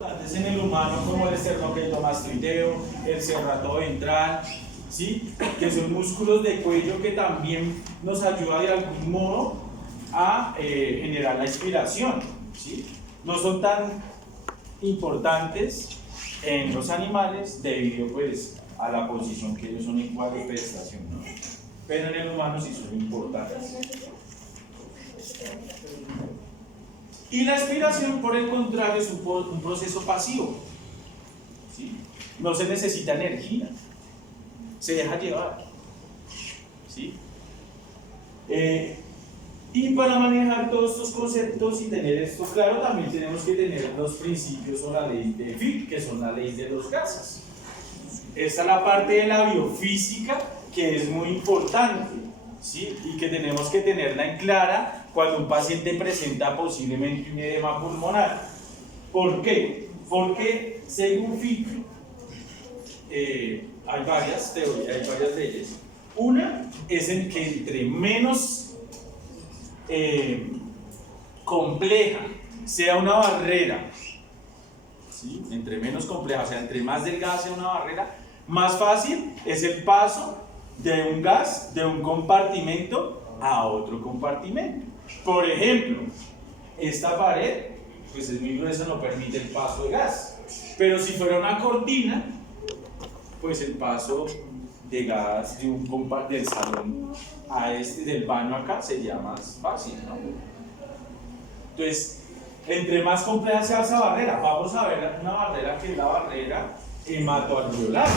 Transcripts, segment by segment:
importantes en el humano, como el esternocleidomastoideo, el serrato ventral, ¿sí? Que son músculos de cuello que también nos ayudan de algún modo a generar la inspiración, ¿sí? No son tan importantes en los animales debido pues a la posición que ellos son en cuadrupestación, ¿no? Pero en el humano sí son importantes. Y la expiración, por el contrario, es un proceso pasivo, ¿sí? No se necesita energía, se deja llevar, ¿sí? Y para manejar todos estos conceptos y tener esto claro, también tenemos que tener los principios o la ley de Fick, que son las leyes de los gases. Esta es la parte de la biofísica que es muy importante, ¿sí? Y que tenemos que tenerla en clara cuando un paciente presenta posiblemente un edema pulmonar. ¿Por qué? Porque según Fick, hay varias teorías, hay varias leyes. Una es en que entre menos compleja sea una barrera, ¿sí? Entre menos compleja, o sea, entre más delgada sea una barrera, más fácil es el paso de un gas de un compartimento a otro compartimento. Por ejemplo, esta pared pues es muy gruesa, no permite el paso de gas, pero si fuera una cortina, pues el paso de gas de del salón a del baño acá sería más fácil, ¿no? Entonces, entre más compleja sea esa barrera, vamos a ver una barrera que es la barrera hematoalveolar,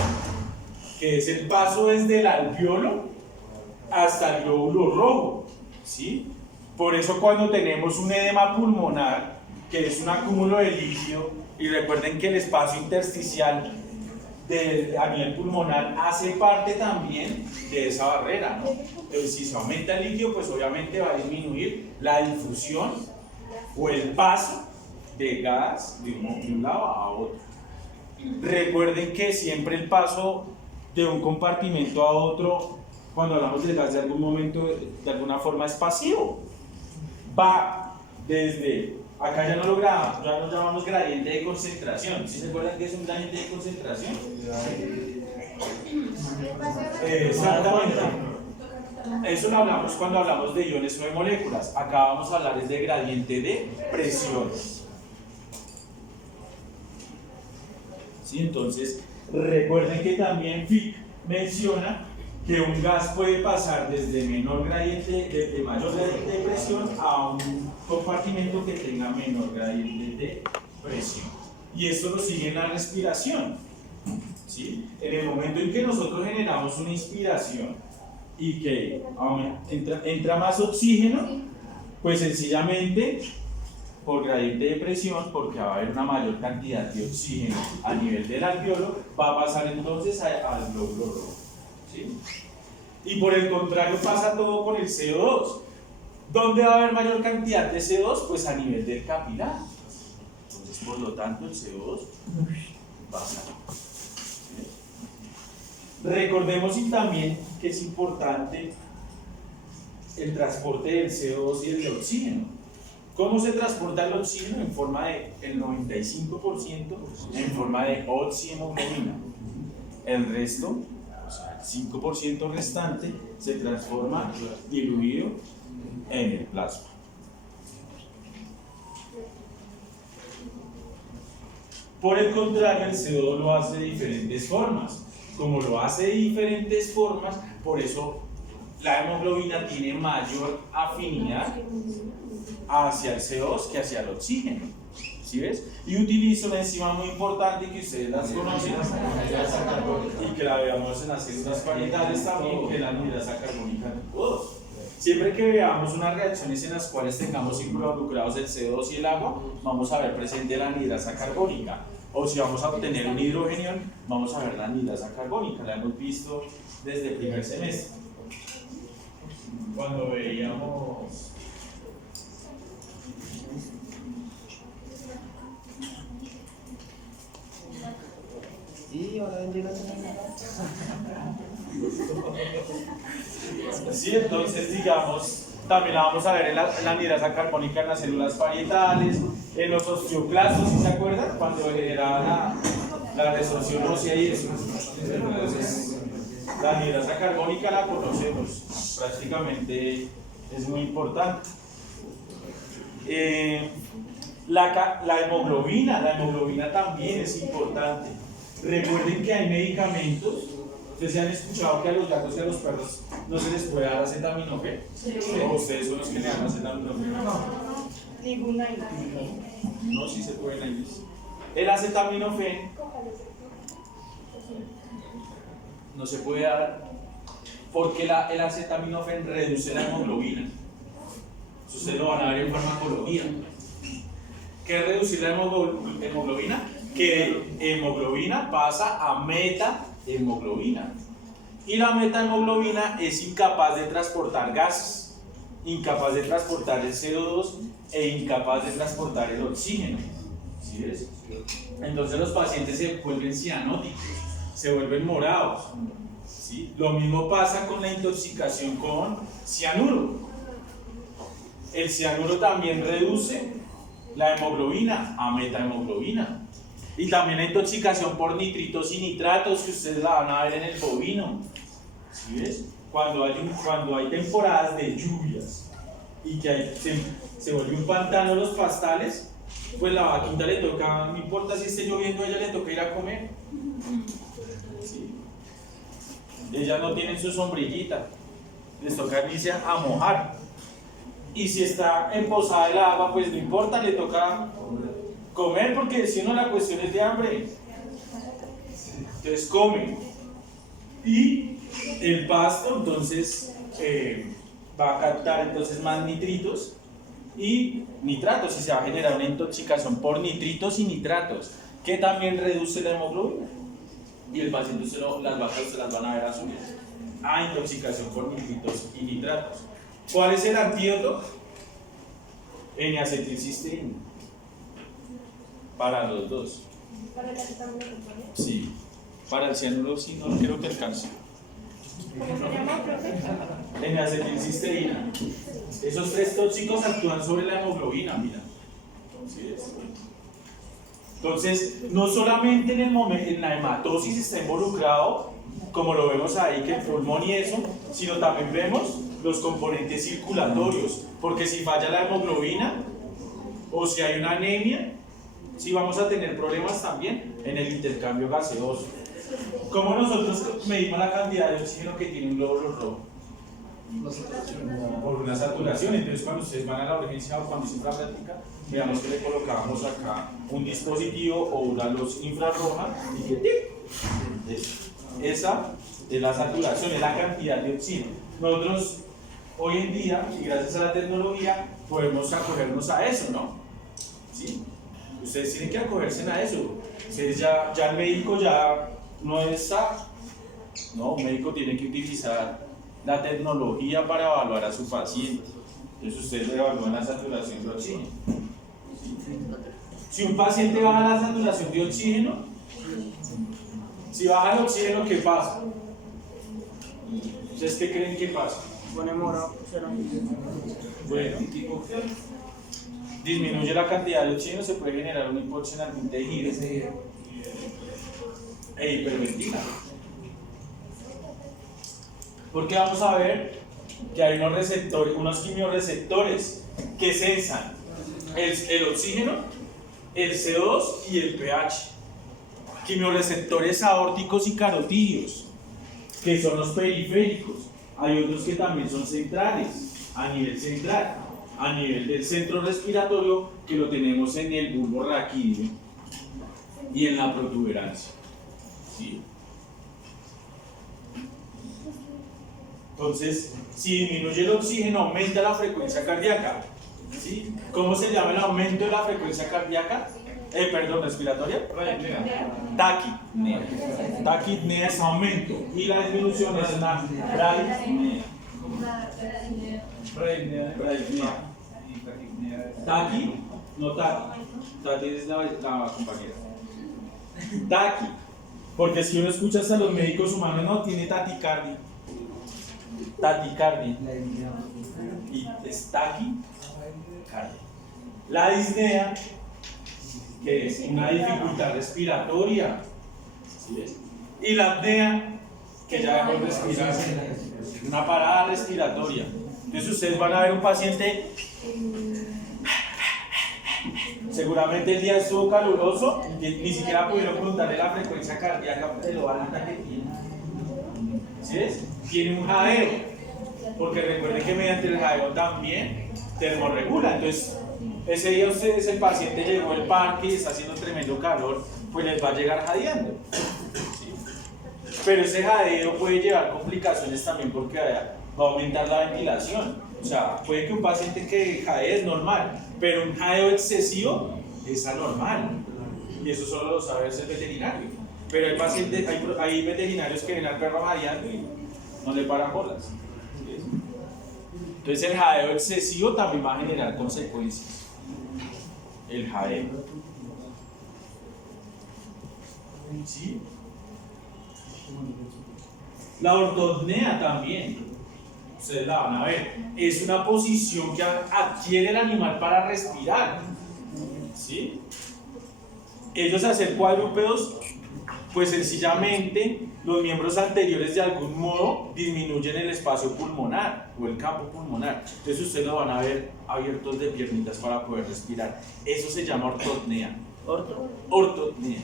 que es el paso desde el alveolo hasta el glóbulo rojo, ¿sí? Por eso cuando tenemos un edema pulmonar, que es un acúmulo de líquido, y recuerden que el espacio intersticial a nivel pulmonar hace parte también de esa barrera, ¿no? Entonces, si se aumenta el líquido, pues obviamente va a disminuir la difusión o el paso de gas de un lado a otro. Recuerden que siempre el paso de un compartimento a otro, cuando hablamos de gas, de algún momento, de alguna forma es pasivo. Va desde, acá ya no lo grabamos, ya lo llamamos gradiente de concentración. ¿Sí se acuerdan qué es un gradiente de concentración? Exactamente. Eso lo hablamos cuando hablamos de iones o de moléculas. Acá vamos a hablar de gradiente de presiones. ¿Sí? Entonces, recuerden que también Fick menciona que un gas puede pasar desde mayor gradiente de presión a un compartimento que tenga menor gradiente de presión. Y esto lo sigue en la respiración, ¿sí? En el momento en que nosotros generamos una inspiración y que entra más oxígeno, pues sencillamente por gradiente de presión, porque va a haber una mayor cantidad de oxígeno a nivel del alveolo, va a pasar entonces al glóbulo rojo, ¿sí? Y por el contrario pasa todo con el CO2. ¿Dónde va a haber mayor cantidad de CO2? Pues a nivel del capilar. Entonces, por lo tanto, el CO2 pasa. ¿Sí? Recordemos y también que es importante el transporte del CO2 y el de oxígeno. ¿Cómo se transporta el oxígeno? En forma de el 95% en forma de oxihemoglobina. El resto, o sea, el 5% restante, se transforma diluido en el plasma. Por el contrario, el CO2 lo hace de diferentes formas. Como lo hace de diferentes formas, por eso la hemoglobina tiene mayor afinidad hacia el CO2 que hacia el oxígeno. ¿Sí ves? Y utilizo una enzima muy importante que ustedes las conocen y que la veamos en las células parietales también, que es la anhidrasa carbónica tipo 2. Siempre que veamos unas reacciones en las cuales tengamos involucrados el CO2 y el agua, vamos a ver presente la anhidrasa carbónica. O si vamos a obtener un hidrógeno, vamos a ver la anhidrasa carbónica. La hemos visto desde el primer semestre, cuando veíamos Y ahora llegas a sí, entonces digamos, también la vamos a ver en la anhidrasa carbónica en las células parietales, en los osteoclastos, ¿sí se acuerdan? Cuando el generaba la resorción ósea y eso. Entonces, la anhidrasa carbónica la conocemos, prácticamente es muy importante. La hemoglobina también es importante. Recuerden que hay medicamentos. Ustedes se han escuchado que a los gatos y a los perros no se les puede dar acetaminofén. ¿O ustedes son los que le dan acetaminofén? Ninguna. No, sí se pueden ellos. El acetaminofén no se puede dar porque el acetaminofén reduce la hemoglobina. Eso ustedes lo van a ver en farmacología. ¿Qué es reducir la hemoglobina? Que hemoglobina pasa a metahemoglobina. Y la metahemoglobina es incapaz de transportar gases, incapaz de transportar el CO2 e incapaz de transportar el oxígeno. ¿Sí ves? Entonces los pacientes se vuelven cianóticos, se vuelven morados. ¿Sí? Lo mismo pasa con la intoxicación con cianuro. El cianuro también reduce la hemoglobina a metahemoglobina. Y también la intoxicación por nitritos y nitratos, que ustedes la van a ver en el bovino. ¿Sí ves? Cuando hay temporadas de lluvias y que se vuelve un pantano los pastales, pues la vaquita le toca, no importa si esté lloviendo, a ella le toca ir a comer. ¿Sí? Ellas no tienen su sombrillita, les toca irse a mojar. Y si está emposada el agua, pues no importa, le toca comer, porque si no la cuestión es de hambre. Entonces come. Y el pasto entonces va a captar entonces más nitritos y nitratos, y se va a generar una intoxicación por nitritos y nitratos, que también reduce la hemoglobina. Y el paciente las vacas se las van a ver a subir a intoxicación por nitritos y nitratos. ¿Cuál es el antídoto? N-acetilcisteína. Para los dos. ¿Para el acetaminofén? Sí. Para el cianuro sí, no creo que alcance. ¿Cómo se llama, profe? N-acetilcisteína. Esos tres tóxicos actúan sobre la hemoglobina, mira. ¿Sí es? Entonces, no solamente en la hematosis está involucrado, como lo vemos ahí, que el pulmón y eso, sino también vemos los componentes circulatorios, porque si falla la hemoglobina o si hay una anemia, sí vamos a tener problemas también en el intercambio gaseoso. ¿Cómo nosotros medimos la cantidad de oxígeno que tiene un glóbulo rojo? Por una saturación. Entonces, cuando ustedes van a la urgencia o cuando hicimos la práctica, veamos que le colocábamos acá un dispositivo o una luz infrarroja y que ¡tic! Esa es la saturación, es la cantidad de oxígeno. Nosotros hoy en día, y gracias a la tecnología, podemos acogernos a eso, ¿no? ¿Sí? Ustedes tienen que acogerse a eso. Ustedes ya el médico ya no está. No, un médico tiene que utilizar la tecnología para evaluar a su paciente. Entonces ustedes le evalúan la saturación de oxígeno. ¿Sí? Si un paciente baja la saturación de oxígeno, si baja el oxígeno, ¿qué pasa? ¿Ustedes qué creen que pasa? Pone morado, Bueno, disminuye la cantidad de oxígeno, se puede generar una hipoxia en algún tejido e hiperventila. Porque vamos a ver que hay unos receptores, unos quimiorreceptores que sensan el oxígeno, el CO2 y el pH. Quimiorreceptores aórticos y carotídeos, que son los periféricos. Hay otros que también son centrales, a nivel central, a nivel del centro respiratorio, que lo tenemos en el bulbo raquídeo y en la protuberancia. ¿Sí? Entonces, si disminuye el oxígeno, aumenta la frecuencia cardíaca. ¿Sí? ¿Cómo se llama el aumento de la frecuencia cardíaca? Respiratoria. Taquipnea. Taquipnea es aumento y la disminución es una bradipnea. Taqui, no taqui. Taqui es la compañera. Taqui, porque si uno escucha hasta los médicos humanos, no tiene taticardia. Taticardia. Y es taquicardia. La disnea que es una dificultad respiratoria. ¿Sí ves? Y la apnea, que ya dejó de respirar, una parada respiratoria. Entonces ustedes van a ver un paciente, seguramente el día estuvo caluroso, ni siquiera pudieron contarle la frecuencia cardíaca de lo alta que tiene. ¿Sí ves? Tiene un jadeo, porque recuerden que mediante el jadeo también termorregula. Entonces, ese día ustedes, el paciente llegó al parque y está haciendo tremendo calor, pues les va a llegar jadeando. ¿Sí? Pero ese jadeo puede llevar complicaciones también porque va a aumentar la ventilación. O sea, puede que un paciente que jadee es normal, pero un jadeo excesivo es anormal. Y eso solo lo sabe el veterinario. Pero hay pacientes, hay veterinarios que ven al perro jadeando y no le paran bolas. ¿Sí? Entonces el jadeo excesivo también va a generar consecuencias. El jadeo. ¿Sí? La ortopnea también, ustedes la van a ver, es una posición que adquiere el animal para respirar. ¿Sí? Ellos al ser cuadrúpedos, pues sencillamente los miembros anteriores de algún modo disminuyen el espacio pulmonar o el campo pulmonar. Entonces ustedes lo van a ver abiertos de piernitas para poder respirar. Eso se llama ortopnea. Ortopnea.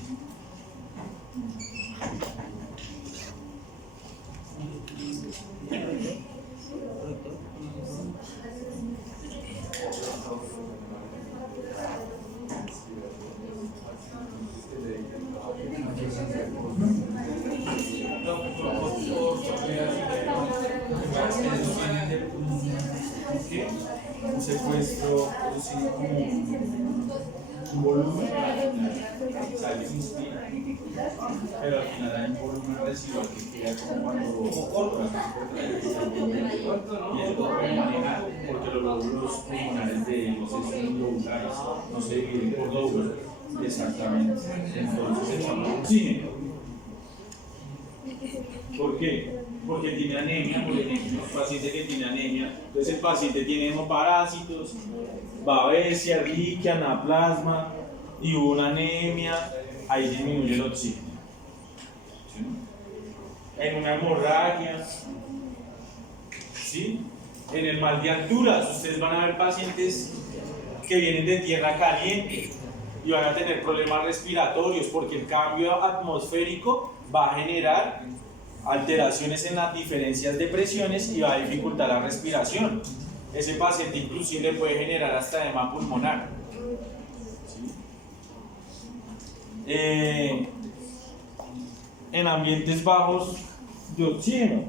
Un secuestro, un volumen, sale y inspira, pero al final hay un volumen residual que queda como cuando y eso lo puede manejar porque los lóbulos pulmonares de los lobulares no se dividen por lóbulos. Exactamente. Entonces se llama oxígeno. ¿Por qué? Porque tiene anemia, por ejemplo, un paciente que tiene anemia, entonces el paciente tiene hemoparásitos, babesia, erliquia, anaplasma y hubo una anemia, ahí disminuye el oxígeno. ¿Sí? En una hemorragia, ¿sí? En el mal de alturas, ustedes van a ver pacientes que vienen de tierra caliente y van a tener problemas respiratorios porque el cambio atmosférico va a generar alteraciones en las diferencias de presiones y va a dificultar la respiración. Ese paciente inclusive puede generar hasta edema pulmonar. ¿Sí? En ambientes bajos de oxígeno,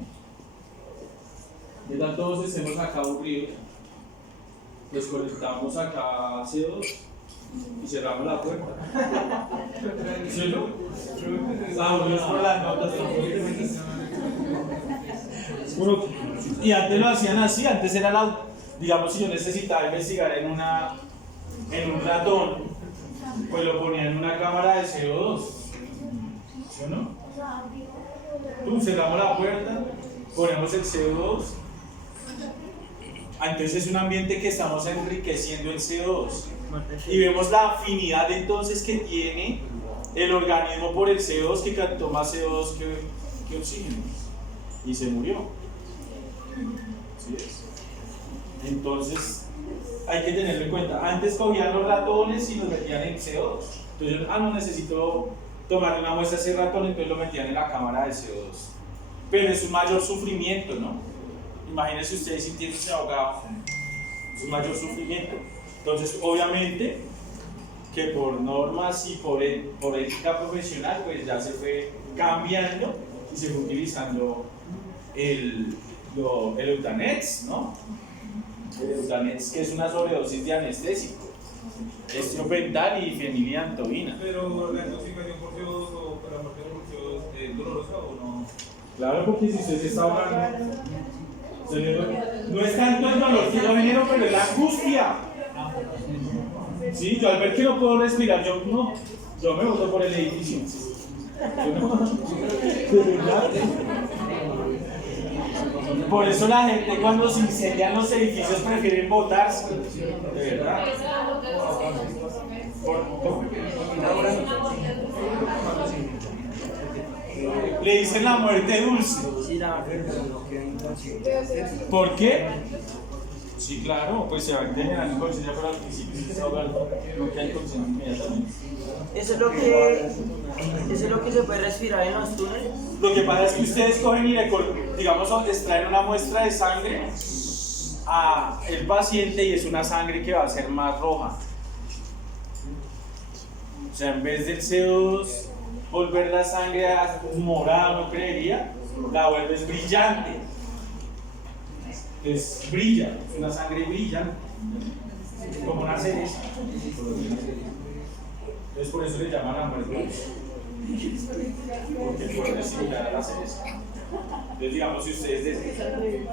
¿qué tal todos estemos acá aburridos? Les conectamos acá CO2 y cerramos la puerta. ¿Sí o no? Aburridos por las notas. Bueno, y antes lo hacían así, antes era digamos, si yo necesitaba investigar en un ratón, pues lo ponían en una cámara de CO2. ¿Sí o no? Cerramos la puerta, ponemos el CO2. Entonces es un ambiente que estamos enriqueciendo el CO2. Y vemos la afinidad entonces que tiene el organismo por el CO2, que captó más CO2 que oxígeno. Y se murió. ¿Sí es? Entonces hay que tenerlo en cuenta. Antes cogían los ratones y los metían en CO2. Entonces, no necesito tomar una muestra de ese ratón, entonces lo metían en la cámara de CO2. Pero es un mayor sufrimiento, ¿no? Imagínense ustedes sintiéndose ahogados. Es un mayor sufrimiento. Entonces, obviamente, que por normas y por ética profesional, pues ya se fue cambiando y se fue utilizando el Eutanax, ¿no? El Eutanax, que es una sobredosis de anestésico, estropental y feniliantoína. Pero la intoxicación por CO2 o la muerte por CO2 es dolorosa o no? Claro, porque si usted se está ahogando, no es tanto el dolor que yo genero, pero es la angustia. Sí, yo al ver que no puedo respirar, yo me boto por el edificio. Por eso la gente cuando se incendian los edificios prefieren botarse. De verdad. Le dicen la muerte dulce. Sí, la enfermedad no queda inconsciente. ¿Por qué? Sí, claro, pues se va a generar inconsciencia, pero al principio sí se ahoga, no queda inconsciente inmediatamente. Eso es lo que se puede respirar en los túneles. Lo que pasa es que ustedes cogen y digamos, extraen una muestra de sangre a el paciente y es una sangre que va a ser más roja. O sea, en vez del CO2 volver la sangre a morada, no creería, la vuelves brillante. Brilla, es una sangre brillante, como una cereza. Entonces por eso le llaman a muerte, porque el color es similar a la cereza. Entonces digamos, si ustedes dicen,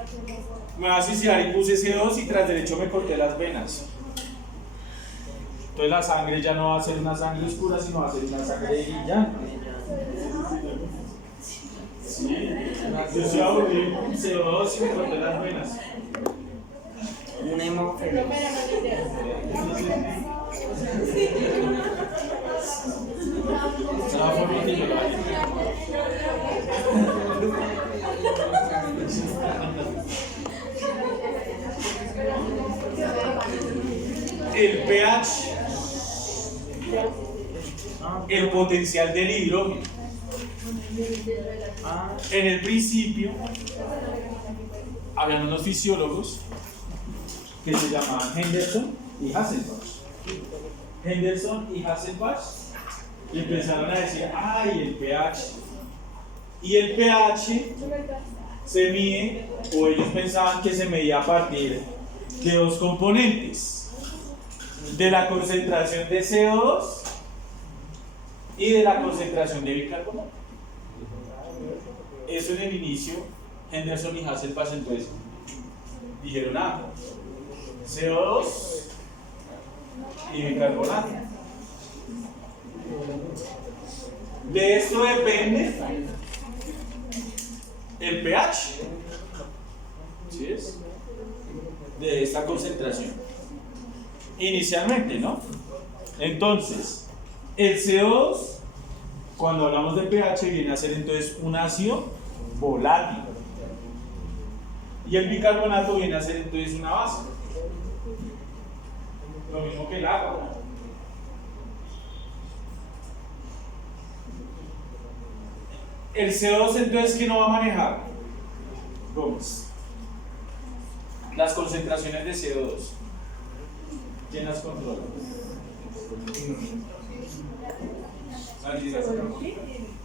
me va a suicidar y puse CO2 y tras derecho me corté las venas. Entonces la sangre ya no va a ser una sangre oscura, sino va a ser una sangre brillante. Sí, yo soy aburrido con CO2 y me corté las venas. Un hemófilo. Es una forma que yo lo haría. El pH, el potencial del hidrógeno. En el principio, habían unos fisiólogos que se llamaban Henderson y Hasselbalch. Henderson y Hasselbalch y empezaron a decir, ¡ay, el pH! Y el pH se mide, o ellos pensaban que se medía a partir de dos componentes: de la concentración de CO2 y de la concentración de bicarbonato. Eso en el inicio, Henderson y Hasselbalch entonces dijeron, CO2 y bicarbonato. De esto depende el pH. ¿Sí es? De esta concentración. Inicialmente, ¿no? Entonces, el CO2, cuando hablamos de pH, viene a ser entonces un ácido volátil. Y el bicarbonato viene a ser entonces una base. Lo mismo que el agua. El CO2 entonces, ¿qué no va a manejar? Gómez. Las concentraciones de CO2. ¿Quién las controla?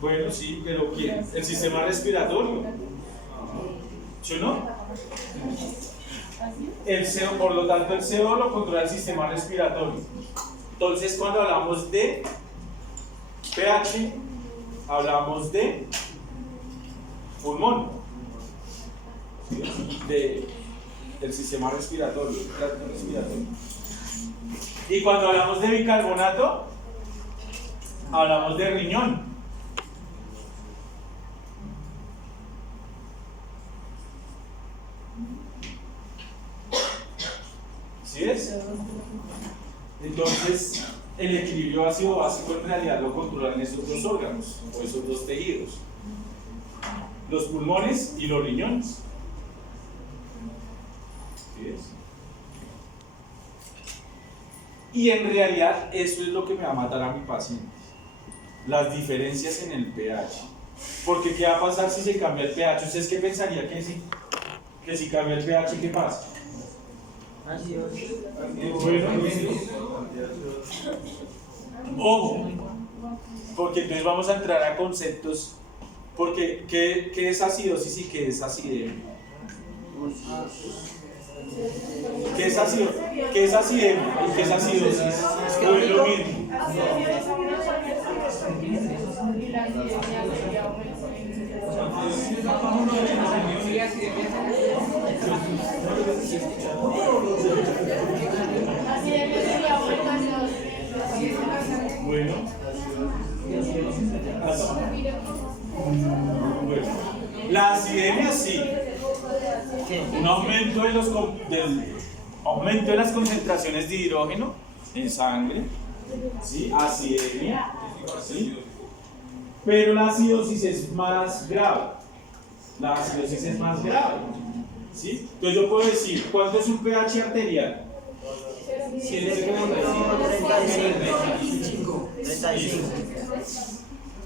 Bueno, sí, pero ¿quién? El sistema respiratorio. ¿Sí o no? El CO, por lo tanto, el CO lo controla el sistema respiratorio. Entonces, cuando hablamos de pH, hablamos de pulmón, del sistema respiratorio, Y cuando hablamos de bicarbonato, hablamos de riñón. ¿Sí es? Entonces, el equilibrio ácido-básico en realidad lo controlan esos dos órganos, o esos dos tejidos: los pulmones y los riñones. ¿Sí es? Y en realidad eso es lo que me va a matar a mi paciente: las diferencias en el pH. Porque ¿qué va a pasar si se cambia el pH? ¿Ustedes qué pensaría que si cambia el pH, qué pasa? Bueno, ojo, porque entonces vamos a entrar a conceptos, porque ¿qué es acidosis y qué es acidemia? ¿Qué es acidemia y qué es acidosis? No es lo mismo. Bueno, la acidemia sí, un aumento de las concentraciones de hidrógeno en sangre, ¿sí? Acidemia, ¿sí? Pero la acidosis es más grave. La acidosis es más grave, ¿sí? Entonces yo puedo decir, ¿cuánto es un pH arterial? 35.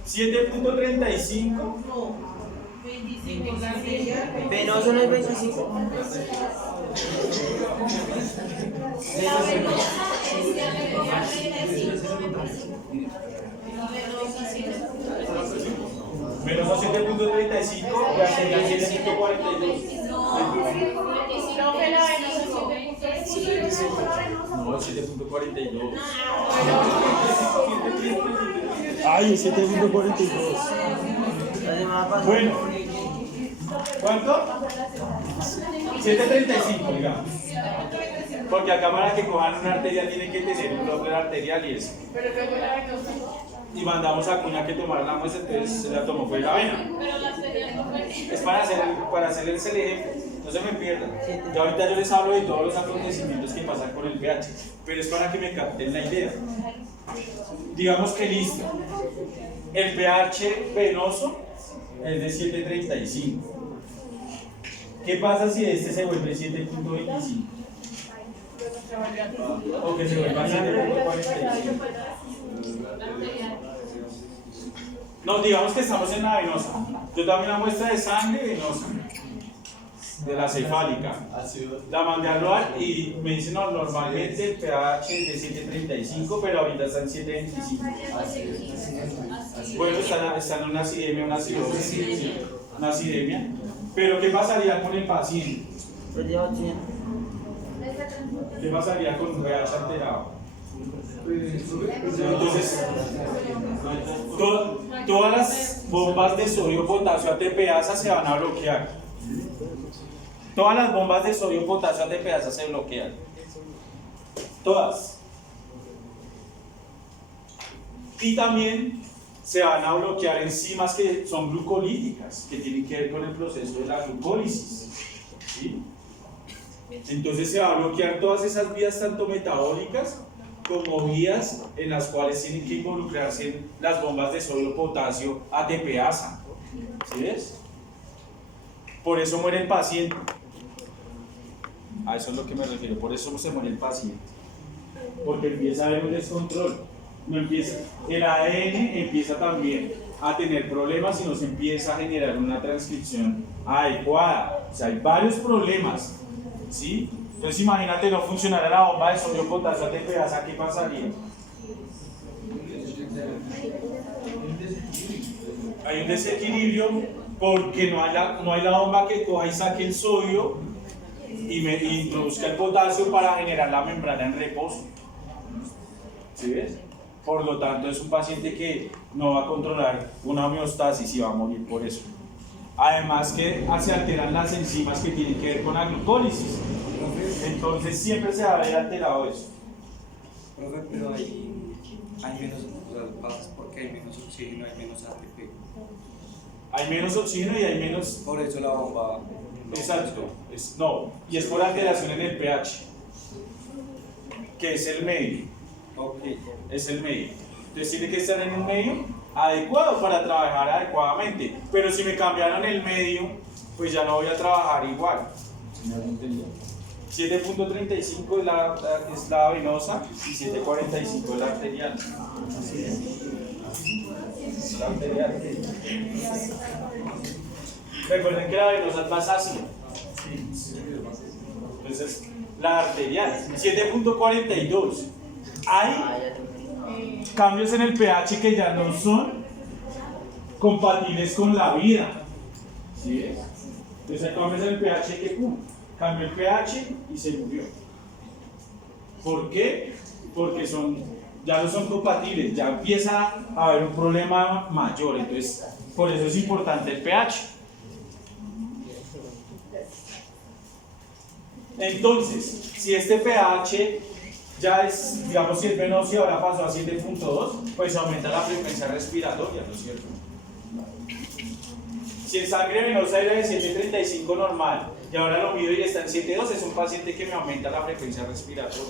7.35. Venoso no es 25. Menos 7.35 ya sería 7.42. Profe, la venosa No, 7.42. Ay, 7.42. La semana pasada. Bueno, ¿cuánto? 7.35, digamos. Porque acá para que cojan una arteria tienen que tener un Doppler arterial y eso. Pero luego la venosa. Y mandamos a Cuña que tomara la muestra, entonces se la tomó fue la vena. Es para hacerles el ejemplo, no se me pierdan. Y ahorita yo les hablo de todos los acontecimientos que pasan con el pH, pero es para que me capten la idea. Digamos que listo, el pH venoso es de 7.35. ¿Qué pasa si este se vuelve 7.25? O que se vuelva 7.45. No, digamos que estamos en la venosa. Yo tomé una muestra de sangre venosa, de la cefálica. La mandé al ROAL y me dicen, no, normalmente el pH es de 7.35, pero ahorita está en 7.25. Bueno, está en una acidemia, una acidosis, una acidemia. Pero ¿qué pasaría con el paciente? ¿Qué pasaría con un pH alterado? Entonces, todas las bombas de sodio, potasio, ATPasa se van a bloquear. Todas las bombas de sodio, potasio, ATPasa se bloquean. Todas. Y también se van a bloquear enzimas que son glucolíticas, que tienen que ver con el proceso de la glucólisis, ¿sí? Entonces se va a bloquear todas esas vías tanto metabólicas como vías en las cuales tienen que involucrarse las bombas de sodio, potasio, ATPasa. ¿Sí ves? Por eso muere el paciente. A eso es lo que me refiero, por eso se muere el paciente. Porque empieza a haber un descontrol. No empieza, el ADN empieza también a tener problemas y no se empieza a generar una transcripción adecuada. O sea, hay varios problemas. ¿Sí? Entonces imagínate no funcionara la bomba de sodio, potasio, ATPasa, ¿qué pasaría? Hay un desequilibrio porque no hay la bomba que coja y saque el sodio y introduzca el potasio para generar la membrana en reposo. ¿Sí ves? Por lo tanto es un paciente que no va a controlar una homeostasis y va a morir por eso. Además que se alteran las enzimas que tienen que ver con la glucólisis. Entonces siempre se va a ver alterado eso. Profe, pero hay menos, o sea, pasa porque hay menos oxígeno, hay menos ATP. Hay menos oxígeno y hay menos... Por eso la bomba... Exacto. No, y es por alteración en el pH, que es el medio. Ok. Es el medio. Entonces tiene que estar en un medio adecuado para trabajar adecuadamente. Pero si me cambiaron el medio, pues ya no voy a trabajar igual. 7.35 es la venosa y 7.45 es la arterial. La arterial. Recuerden que la venosa es más ácida. Entonces, la arterial. 7.42. Hay cambios en el pH que ya no son compatibles con la vida. ¿Sí ves? Entonces hay cambios en el pH que cambió el pH y se murió. ¿Por qué? Porque ya no son compatibles, ya empieza a haber un problema mayor. Entonces, por eso es importante el pH. Entonces, si este pH ya es, digamos, si es venoso y ahora pasó a 7.2, pues aumenta la frecuencia respiratoria, ¿no es cierto? Si en sangre venosa era de 7.35 normal y ahora lo mido y está en 7.2, es un paciente que me aumenta la frecuencia respiratoria.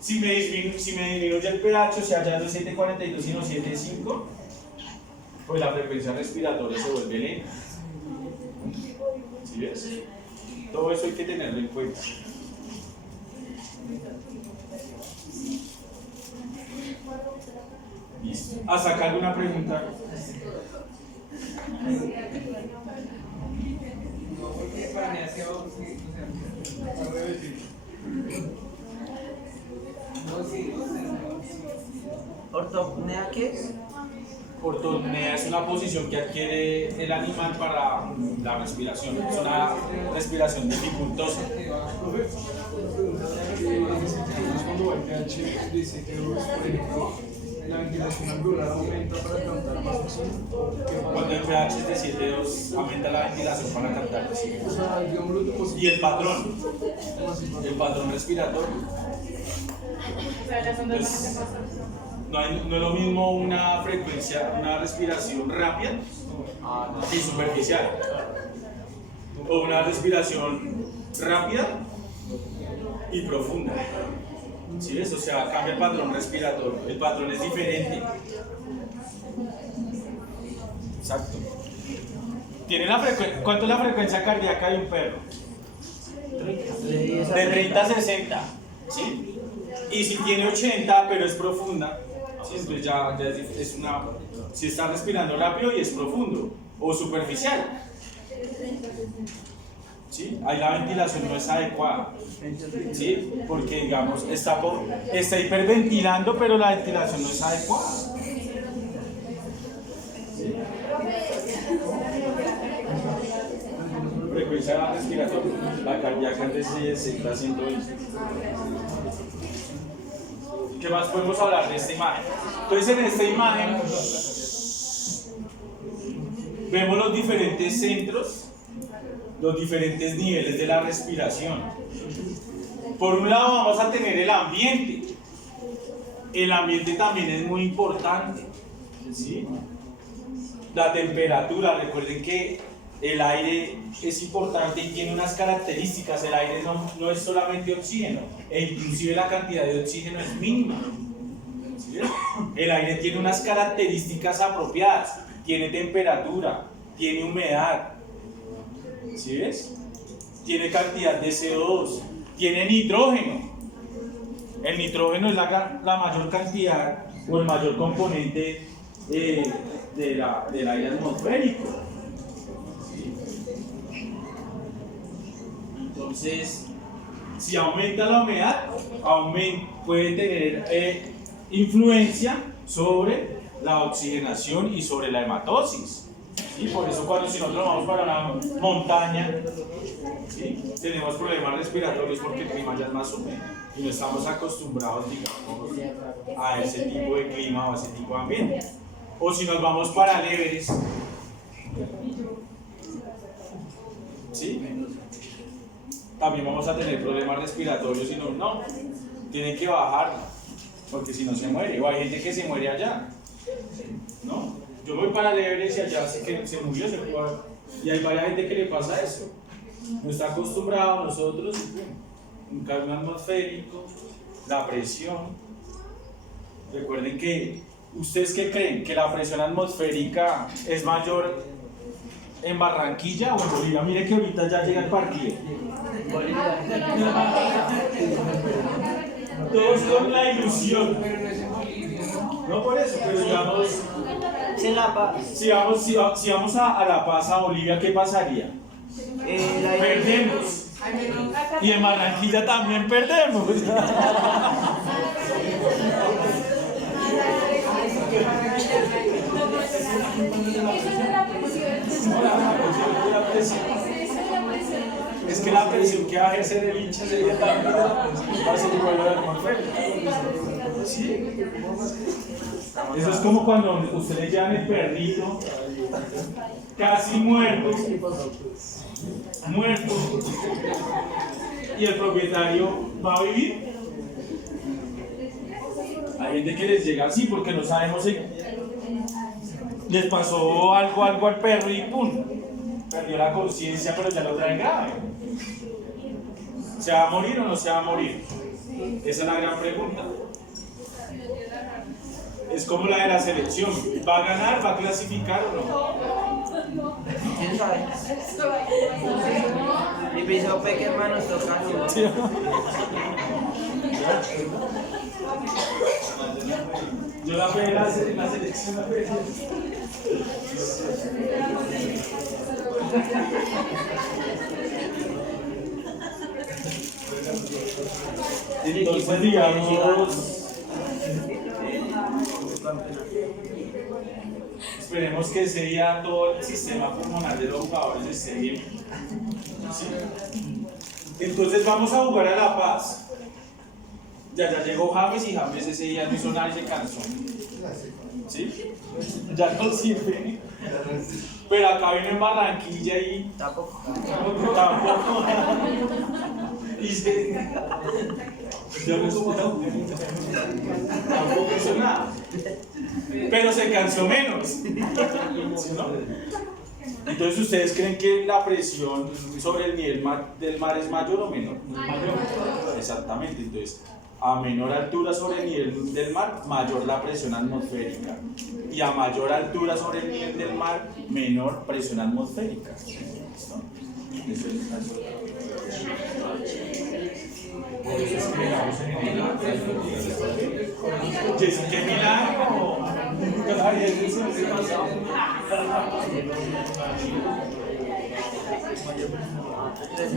Si me disminuye el pH, o sea, ya no es 7.42 sino 7.5, pues la frecuencia respiratoria se vuelve lenta. ¿Sí ves? Todo eso hay que tenerlo en cuenta. Listo. ¿Hasta acá alguna pregunta? ¿Ortopnea qué es? Ortopnea es una posición que adquiere el animal para la respiración. Es una respiración dificultosa. Cuando el pH dice que, por ejemplo, la ventilación alveolar aumenta para captar más oxígeno. Cuando el pH es de 7.2 aumenta la ventilación para captar oxígeno. O sea, digámoslo como Y el patrón respiratorio. O sea, las ondas van a ser más altas. No es lo mismo una frecuencia, una respiración rápida y superficial. O una respiración rápida y profunda. ¿Sí ves? O sea, cambia el patrón respiratorio. El patrón es diferente. Exacto. ¿Cuánto es la frecuencia cardíaca de un perro? De 30 a 60. ¿Sí? Y si tiene 80, pero es profunda, ¿sí? Entonces ya es una. Si está respirando rápido y es profundo o superficial. ¿Sí? Ahí la ventilación no es adecuada. ¿Sí? Porque, digamos, está hiperventilando, pero la ventilación no es adecuada. ¿Sí? Frecuencia respiratoria, la cardíaca es de 60 a 120. ¿Qué más podemos hablar de esta imagen? Entonces, en esta imagen vemos los diferentes centros, los diferentes niveles de la respiración. Por un lado vamos a tener el ambiente. El ambiente también es muy importante, ¿sí? La temperatura, recuerden que el aire es importante y tiene unas características. El aire no es solamente oxígeno, e inclusive la cantidad de oxígeno es mínima. ¿Sí ves? El aire tiene unas características apropiadas, tiene temperatura, tiene humedad, ¿sí ves? Tiene cantidad de CO2, tiene nitrógeno. El nitrógeno es la mayor cantidad o el mayor componente del aire atmosférico. Entonces, si aumenta la humedad, puede tener influencia sobre la oxigenación y sobre la hematosis. ¿Sí? Por eso si nosotros vamos para una montaña, ¿sí? Tenemos problemas respiratorios porque el clima ya es más húmedo y no estamos acostumbrados, digamos, a ese tipo de clima o a ese tipo de ambiente. O si nos vamos para el Everest, ¿sí? También vamos a tener problemas respiratorios y no, tienen que bajar, porque si no se muere, o hay gente que se muere allá, ¿no? Yo voy para el Everest y allá sé que se murió, y hay varias gente que le pasa eso, no está acostumbrado, nosotros, un cambio atmosférico, la presión. Recuerden que, ¿ustedes qué creen? ¿Que la presión atmosférica es mayor en Barranquilla o en Bolivia? Mire que ahorita ya llega el partido. Todos con la ilusión. No por eso, pero digamos, si vamos a La Paz, a Bolivia, ¿qué pasaría? Perdemos. Y en Barranquilla también perdemos. Es que la presión que va a ejercer el hincha sería también va a ser igual a la atmosférica. ¿Sí? Eso es como cuando usted le llevan el perrito casi muerto, y el propietario va a vivir. Hay gente que les llega así porque no sabemos si les pasó algo al perro y ¡pum! Perdió la conciencia, pero ya lo traen grave. ¿Se va a morir o no se va a morir? Esa es la gran pregunta. Es como la de la selección. ¿Va a ganar? ¿Va a clasificar o no? ¿Quién sabe? Y piso Peckerman nos toca. Yo la fe en la selección. La fe. Entonces, digamos, esperemos que ese día todo el sistema pulmonar de los jugadores esté bien. ¿Sí? Entonces vamos a jugar a La Paz. Ya llegó James y James ese día no hizo nada y se cansó. ¿Sí? Ya no sirve. Pero acá viene en Barranquilla y Tampoco. tampoco. Y se... Ya no tampoco hizo nada. Pero se cansó menos. ¿Sí, no? Entonces, ¿ustedes creen que la presión sobre el nivel del mar es mayor o menor? Mayor. Exactamente. Entonces, a menor altura sobre el nivel del mar, mayor la presión atmosférica. Y a mayor altura sobre el nivel del mar, menor presión atmosférica. ¿Listo? Eso es. Por eso es que llegamos en el ¡qué milagro! Ay, eso es demasiado. 3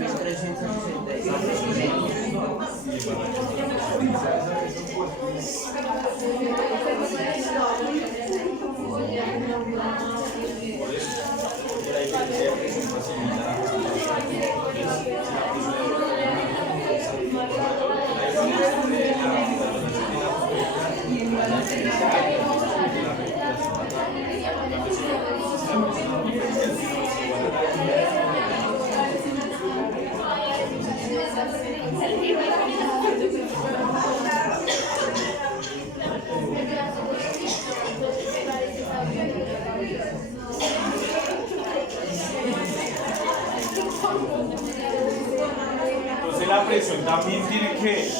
Entonces la presión también tiene que...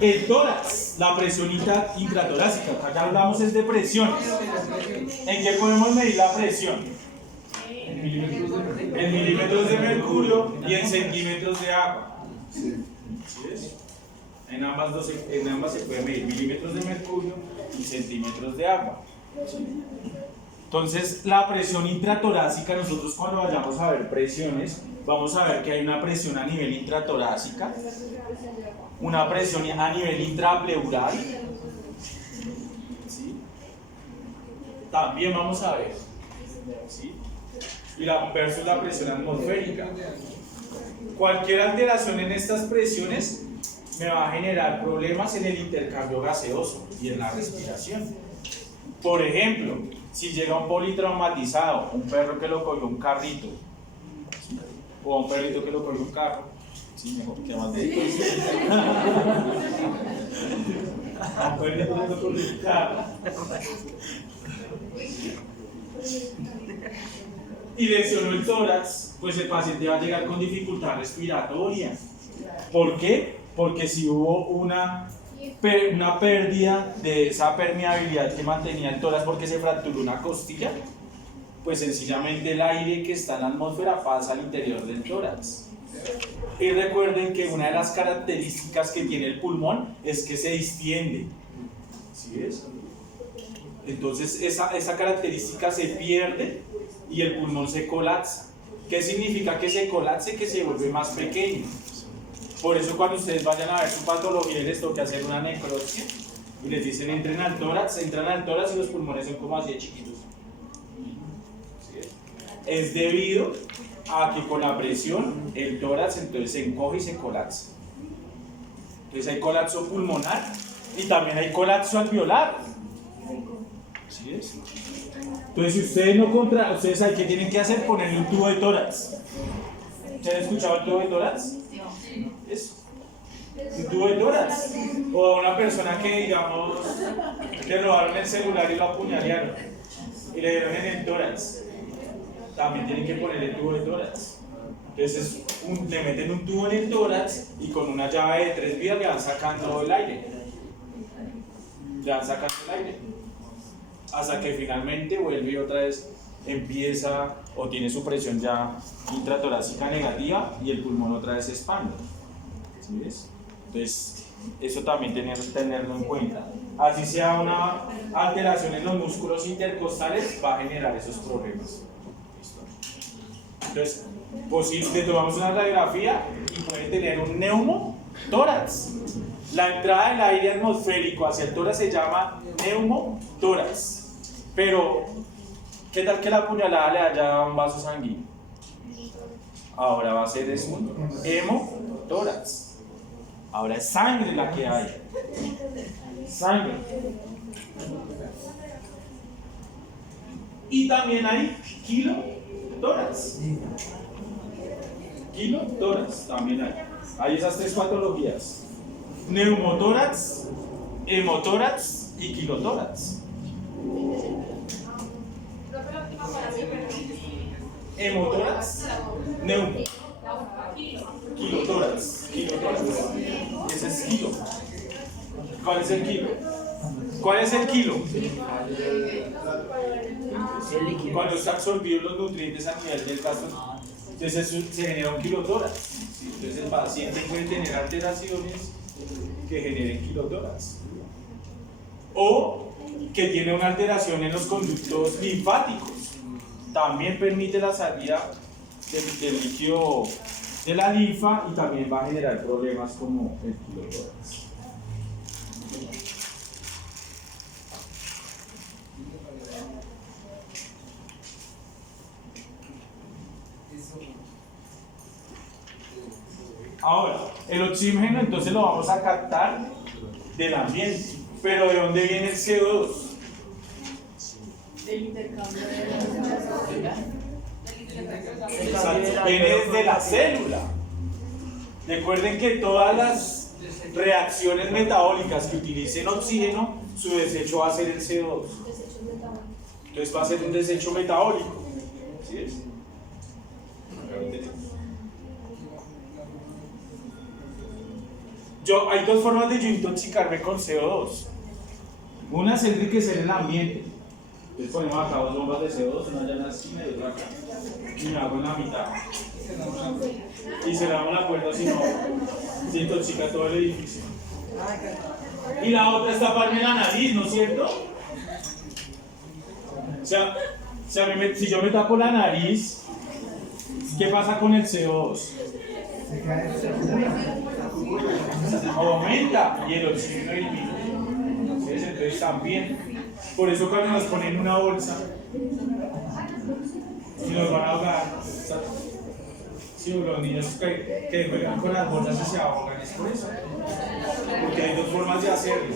El tórax, la presión intratorácica, acá ya hablamos es de presiones. ¿En qué podemos medir la presión? En milímetros de mercurio y en centímetros de agua. ¿Sí es? En ambas se puede medir milímetros de mercurio y centímetros de agua. Entonces, la presión intratorácica, nosotros cuando vayamos a ver presiones, vamos a ver que hay una presión a nivel intratorácica, una presión a nivel intrapleural, ¿sí? También vamos a ver, ¿sí? Y versus la presión atmosférica. Cualquier alteración en estas presiones me va a generar problemas en el intercambio gaseoso y en la respiración. Por ejemplo, si llega un politraumatizado, un perro que lo cogió un carrito, ¿sí? O un perrito que lo cogió un carro, sí, mejor que más de un perrito que lo cogió un carro y lesionó el tórax, pues el paciente va a llegar con dificultad respiratoria. ¿Por qué? Porque si hubo una pérdida de esa permeabilidad que mantenía el tórax porque se fracturó una costilla, pues sencillamente el aire que está en la atmósfera pasa al interior del tórax. Y recuerden que una de las características que tiene el pulmón es que se distiende. ¿Sí es? Entonces esa característica se pierde y el pulmón se colapsa. ¿Qué significa que se colapse? Que se vuelve más pequeño. Por eso cuando ustedes vayan a ver su patología les toca hacer una necropsia y les dicen entran al tórax y los pulmones son como así de chiquitos. ¿Sí es debido a que con la presión el tórax entonces se encoge y se colapsa. Entonces hay colapso pulmonar y también hay colapso alveolar. ¿Sí es? Entonces si ustedes ustedes saben qué tienen que hacer, ponerle un tubo de tórax. ¿Ustedes han escuchado el tubo de tórax? Eso. Un tubo de tórax. O a una persona que, digamos, le robaron el celular y lo apuñalearon y le dieron en el tórax. También tienen que ponerle el tubo de tórax. Entonces le meten un tubo en el tórax y con una llave de 3 vías le van sacando el aire. Le van sacando el aire. Hasta que finalmente vuelve y otra vez empieza o tiene su presión ya intratorácica negativa y el pulmón otra vez se expande. ¿Sí ves? Entonces, eso también tenerlo en cuenta. Así sea una alteración en los músculos intercostales, va a generar esos problemas. ¿Listo? Entonces, le tomamos una radiografía y puede tener un neumotórax. La entrada del aire atmosférico hacia el tórax se llama neumotórax. Pero, ¿qué tal que la puñalada le haya un vaso sanguíneo? Ahora va a ser un hemotórax. Ahora es sangre la que hay. Sangre. Y también hay kilotórax. Kilotórax también hay. Hay esas 3 patologías: neumotórax, hemotórax y kilotórax. Hemotórax, neumo. Kilotórax. Ese es kilo. ¿Cuál es el kilo? ¿Cuál es el kilo? Cuando está absorbido los nutrientes a nivel del vaso, entonces se genera un kilotórax. Entonces el paciente puede tener alteraciones que generen kilotórax. O que tiene una alteración en los conductos linfáticos. También permite la salida del líquido de la linfa y también va a generar problemas como el kilotórax. Ahora, el oxígeno entonces lo vamos a captar del ambiente. Pero ¿de dónde viene el CO2? Del intercambio de Exacto, viene desde la célula. Recuerden que todas las reacciones metabólicas que utilicen oxígeno, su desecho va a ser el CO2. Entonces va a ser un desecho metabólico. ¿Sí es? Hay 2 formas de yo intoxicarme con CO2. Una es enriquecer el ambiente. Entonces ponemos acá 2 bombas de CO2, una allá en la esquina y otra acá. Y me hago en la mitad. Y cerramos la puerta, si no, se intoxica todo el edificio. Y la otra es taparme la nariz, ¿no es cierto? O sea si yo me tapo la nariz, ¿qué pasa con el CO2? Aumenta y el oxígeno disminuye. Entonces también, por eso cuando nos ponen una bolsa y nos van a ahogar, si los niños que juegan con las bolsas y se ahogan, es por eso. Porque hay 2 formas de hacerlo.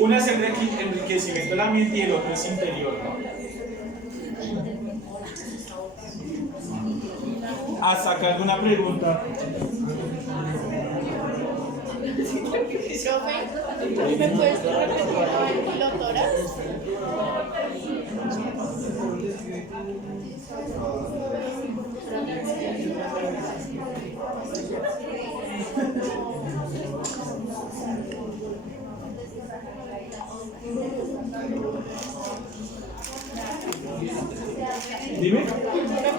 Una es el enriquecimiento del ambiente y el otro es interior, ¿no? Hasta acá alguna pregunta. Profe, ¿me puedes repetir lo del kilotórax? Dime. ¿Me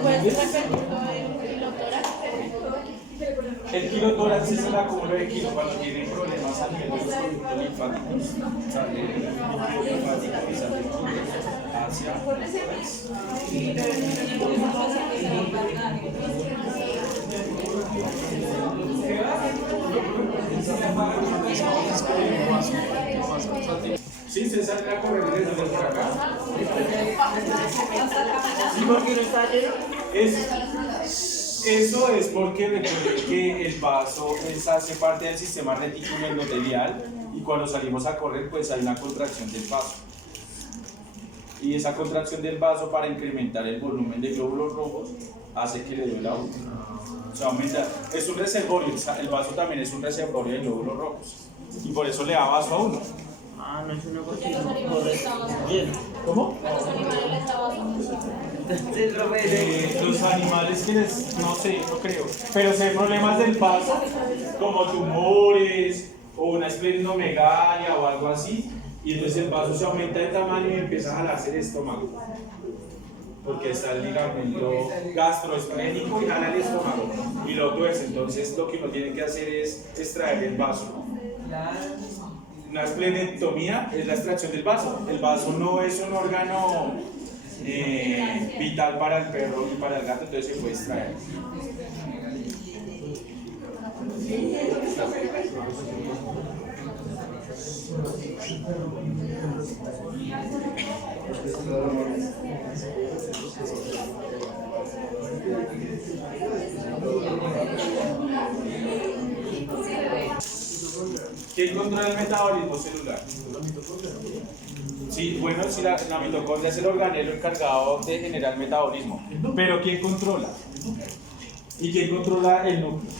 puedes repetir lo del kilotórax? El kilotórax es el acúmulo de kilo cuando tienen problemas a nivel de los conductos linfáticos. Sale el líquido linfático y sale el kilo hacia el tórax. Sí, se sale a correr desde por acá. ¿Y por qué no está lleno? Eso es porque recuerden que el vaso hace parte del sistema retículo endotelial y cuando salimos a correr pues hay una contracción del vaso. Y esa contracción del vaso para incrementar el volumen de glóbulos rojos hace que le duela a uno. O sea, aumenta. Es un reservorio, el vaso también es un reservorio de glóbulos rojos y por eso le da vaso a uno. Ah, no es una Porque cosa. los animales estaban Bien. ¿Cómo? a los animales les daba Entonces, Roberto. Los animales que les, no sé, no creo, pero si hay problemas del vaso, como tumores o una esplenomegalia o algo así, y entonces el vaso se aumenta de tamaño y empieza a jalarse el estómago, porque está el ligamento gastroesplénico y jala el estómago y lo tuerce. Entonces lo que uno tiene que hacer es extraer el vaso, ¿no? Una esplenectomía es la extracción del vaso. El vaso no es un órgano vital para el perro y para el gato, entonces se puede extraer. ¿Quién controla el metabolismo celular? Sí, bueno, sí, la mitocondria es el organelo encargado de generar metabolismo. Pero ¿quién controla? ¿Y quién controla el núcleo?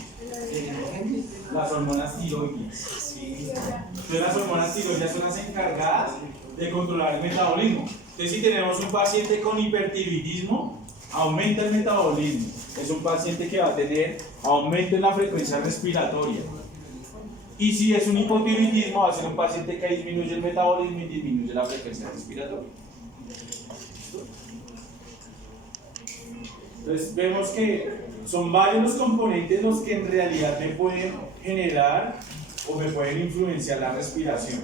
Las hormonas tiroides. Entonces las hormonas tiroides son las encargadas de controlar el metabolismo. Entonces si tenemos un paciente con hipertiroidismo, aumenta el metabolismo. Es un paciente que va a tener aumento en la frecuencia respiratoria. Y si es un hipotiroidismo, va a ser un paciente que disminuye el metabolismo y disminuye la frecuencia respiratoria. Entonces vemos que son varios los componentes los que en realidad me pueden generar o me pueden influenciar la respiración.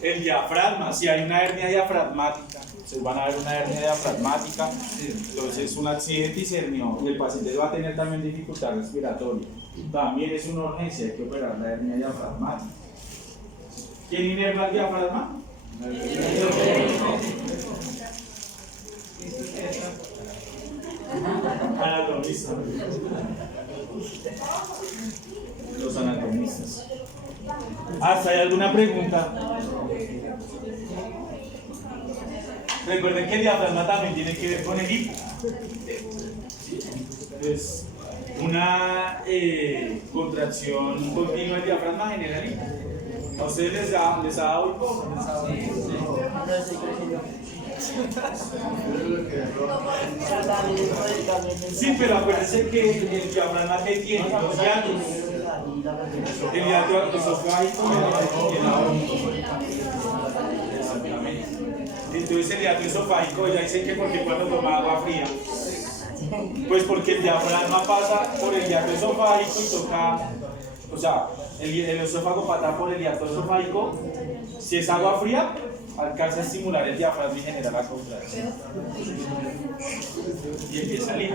El diafragma, si hay una hernia diafragmática, se van a ver una hernia diafragmática, entonces un accidente y se hernió, y el paciente va a tener también dificultad respiratoria. También es una urgencia, hay que operar la hernia diafragmática. ¿Quién inerva el diafragma? Anatomista. Los anatomistas. ¿Hasta hay alguna pregunta? Recuerden que el diafragma también tiene que ver con el hipo. Es una contracción continua del diafragma genera el hipo. ¿A ustedes les ha dado hipo? Sí, pero acuérdense que el diafragma que tiene dos hiatos. El hiato esofágico y el aórtico. Exactamente. Entonces el hiato esofágico, ya dicen que porque cuando toma agua fría, pues porque el diafragma pasa por el hiato esofágico y toca, o sea, el esófago pasa por el hiato esofágico. Si es agua fría, alcanza a estimular el diafragma y genera la contracción. Y empieza a salir.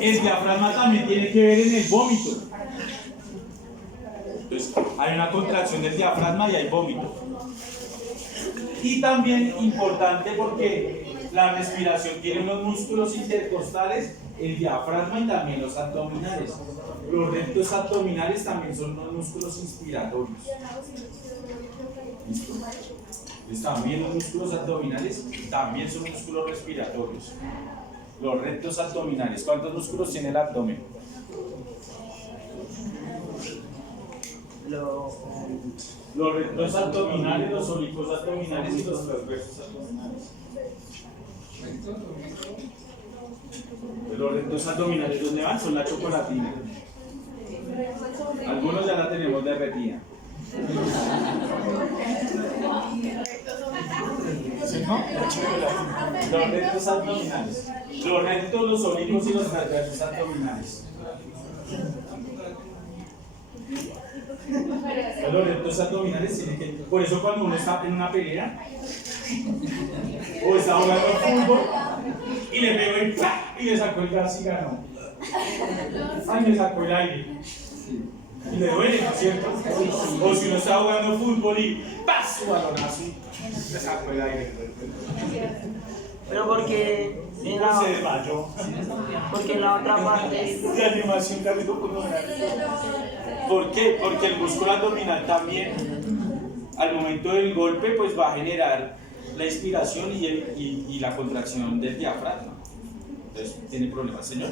El diafragma también tiene que ver en el vómito. Entonces, hay una contracción del diafragma y hay vómito. Y también importante porque la respiración tiene unos músculos intercostales, el diafragma y también los abdominales. Los rectos abdominales también son unos músculos inspiratorios. ¿Listo? Entonces, también los músculos abdominales también son músculos respiratorios. Los rectos abdominales. ¿Cuántos músculos tiene el abdomen? Los rectos abdominales, los oblicuos abdominales y los transversos abdominales. Los rectos abdominales, ¿dónde van? Son la chocolatina. Algunos ya la tenemos derretida. ¿Sí, no? Los rectos abdominales. Los rectos, los oblicuos y los transversos abdominales. Los rectos abdominales tienen que... Por eso cuando uno está en una pelea o está jugando fútbol y le pegó y ¡plá! Y le sacó el gas y ganó. Ay, me sacó el aire. Y le duele, ¿no es cierto? O si uno está jugando fútbol y ¡pah! Su balonazo y le sacó el aire. Pero porque en la, Se desmayó. porque en la otra parte De animación cardiopulmonar. ¿Por qué? Porque el músculo abdominal también, al momento del golpe, pues va a generar la inspiración y la contracción del diafragma. Entonces tiene problemas, señor.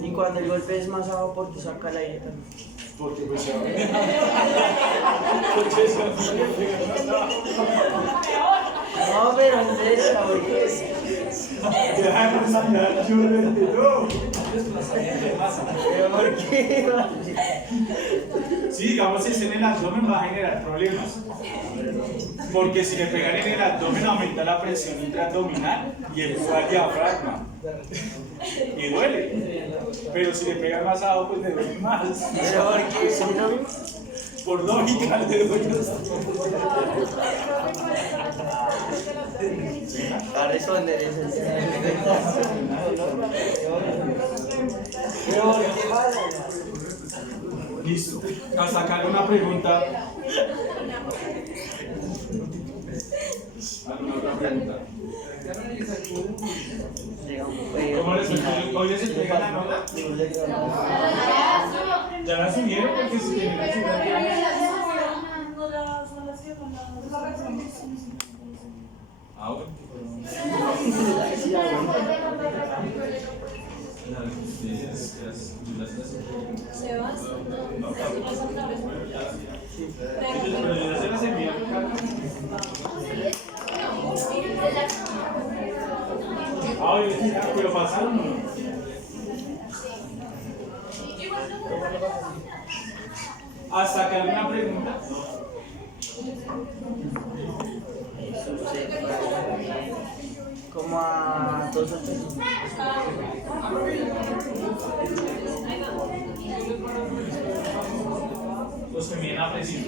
Y cuando el golpe es más abajo, porque saca el aire también. Porque pues ya. No, pero en serio, porque es. ¿Por qué? Sí, digamos, si es en el abdomen va a generar problemas. Porque si le pegan en el abdomen aumenta la presión intraabdominal y empuja el diafragma. Y duele. Pero si le pegan más abajo, pues le duele más. Pero porque es lo mismo. Por lógica, le duele. A responder eso. Pero ¿por qué pasa? Listo. A sacar una pregunta. ¿Alguna otra pregunta? ¿Cómo les fue? ¿Hoy les entregan la nota? ¿Ya la subieron? Porque si tienen la ciudad. Ah, bueno. Pero yo se las envío. Ah, oye, pero pasaron o no. Hasta que alguna pregunta. Como a 2 o 3. Los que miden la presión.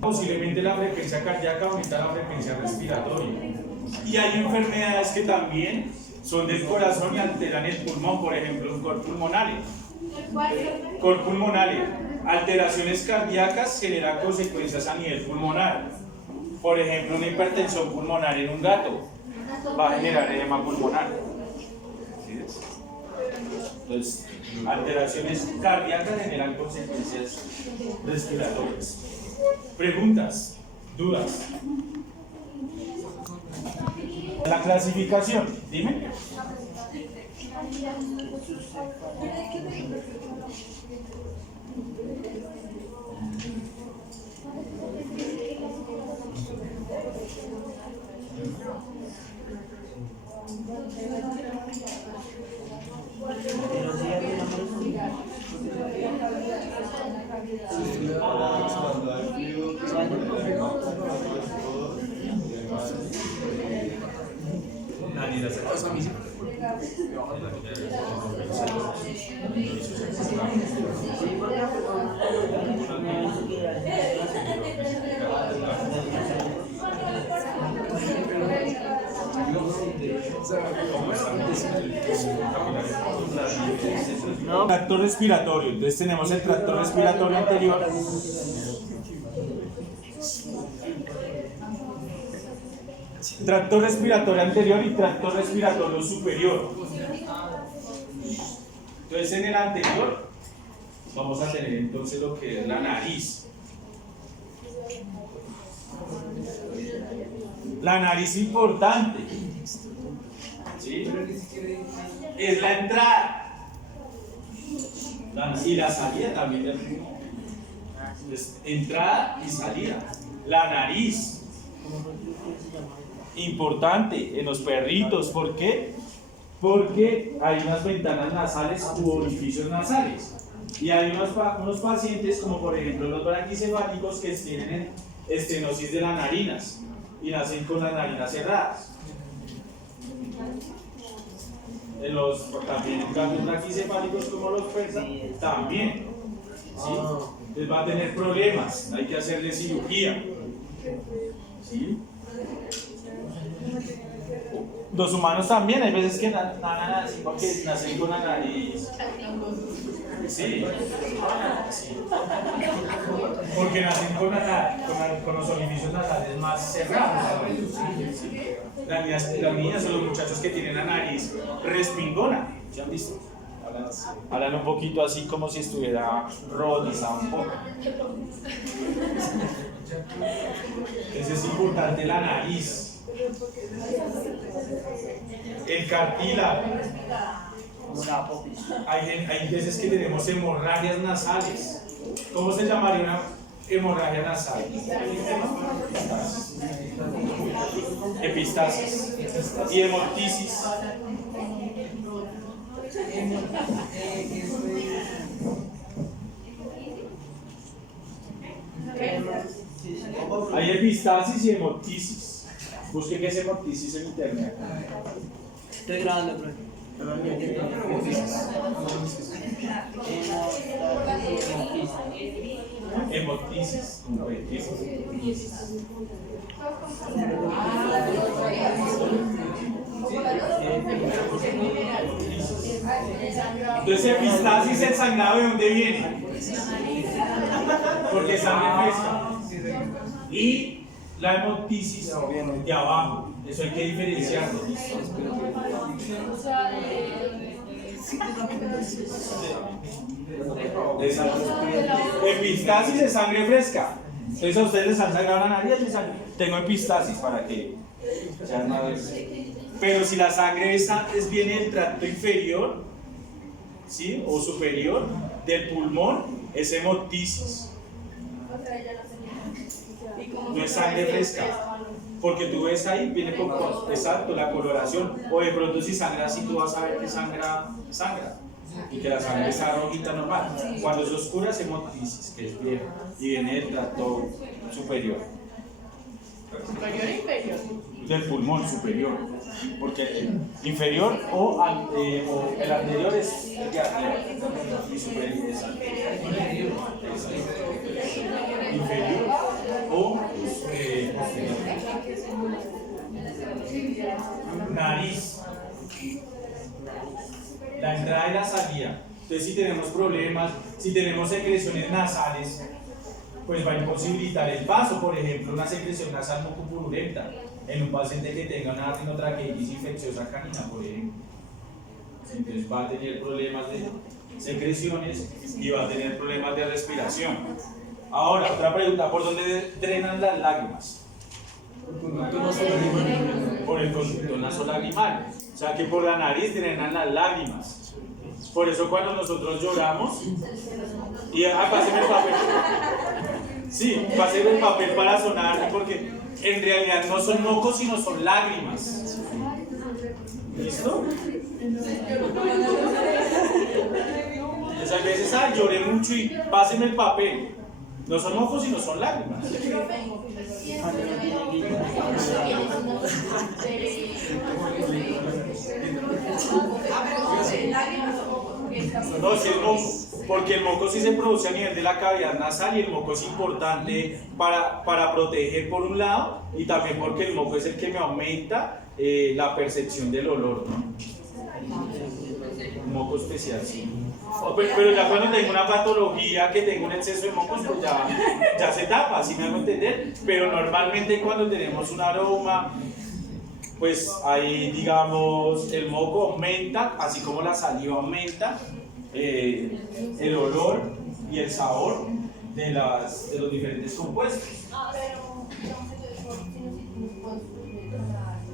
Posiblemente la frecuencia cardíaca aumenta la frecuencia respiratoria. Y hay enfermedades que también son del corazón y alteran el pulmón, por ejemplo, un cor pulmonario. Cor pulmonario. Alteraciones cardíacas generan consecuencias a nivel pulmonar. Por ejemplo, una hipertensión pulmonar en un gato va a generar edema pulmonar. ¿Sí? Entonces, alteraciones cardíacas generan consecuencias respiratorias. Preguntas, dudas. La clasificación, dime. Tracto respiratorio. Entonces tenemos el tracto respiratorio anterior. Tracto respiratorio anterior y tracto respiratorio superior. Entonces en el anterior vamos a tener entonces lo que es la nariz. La nariz importante, ¿sí? Es la entrada y la salida también del pulmón. Entonces, entrada y salida. La nariz, importante en los perritos. ¿Por qué? Porque hay unas ventanas nasales u orificios nasales. Y hay unos pacientes, como por ejemplo los braquicefálicos, que tienen estenosis de las narinas y nacen con las narinas cerradas. También en casos braquicefálicos como los persas, también. ¿Sí? Entonces va a tener problemas, hay que hacerle cirugía. ¿Sí? Los humanos también, hay veces que porque nacen con la nariz. Sí. Porque nacen con los orificios nasales más cerrados. ¿Sí? Las niñas o los muchachos que tienen la nariz respingona. ¿Ya han visto? Hablan un poquito así como si estuviera rotizado un poco. Entonces es importante la nariz. El cartílago. Como la popis. Hay veces que tenemos hemorragias nasales. ¿Cómo se llamaría una hemorragia nasal? Epistasis. Y hemoptisis. Hay epistasis y hemoptisis. Busque qué es hemoptisis en internet. Estoy grabando, profe. Hemoptisis. Entonces, epistasis, el sangrado, ¿de dónde viene? Porque sangre fresca. Y la hemoptisis de abajo. Eso hay que diferenciarlo. Epistasis de sangre fresca. Entonces a ustedes les han sangrado la nariz, tengo epistasis para que sean más. Pero si la sangre viene del tracto inferior, ¿sí? O superior del pulmón, es hemoptisis. No es sangre fresca. Porque tú ves ahí, viene con exacto, la coloración. O de pronto si sangra así, tú vas a ver que sangra. Y que la sangre está rojita normal. Cuando es oscura es hemoptisis, que es vieja. Y viene del tracto superior. ¿Superior o inferior? Del pulmón superior. Porque inferior o el anterior es el de arriba. Y superior es inferior o posterior. Nariz. La entrada y la salida. Entonces, si tenemos problemas, si tenemos secreciones nasales, pues va a imposibilitar el paso. Por ejemplo, una secreción nasal mucopurulenta en un paciente que tenga una rinotraqueitis infecciosa canina, por ejemplo. Entonces, va a tener problemas de secreciones y va a tener problemas de respiración. Ahora, otra pregunta: ¿por dónde drenan las lágrimas? Por el conducto nasolagrimal. O sea que por la nariz drenan las lágrimas. Por eso cuando nosotros lloramos, y páseme el papel. Sí, páseme el papel para sonar, porque en realidad no son mocos, sino son lágrimas. ¿Listo? Entonces a veces lloré mucho y páseme el papel. No son mocos, sino son lágrimas. No, si el moco, porque el moco sí se produce a nivel de la cavidad nasal y el moco es importante para proteger por un lado y también porque el moco es el que me aumenta la percepción del olor, ¿no? Un moco especial, sí. Pero ya cuando tengo una patología que tengo un exceso de mocos, pues ya se tapa, ¿sí me hago entender? Pero normalmente cuando tenemos un aroma, pues ahí digamos el moco aumenta, así como la saliva aumenta el olor y el sabor de los diferentes compuestos.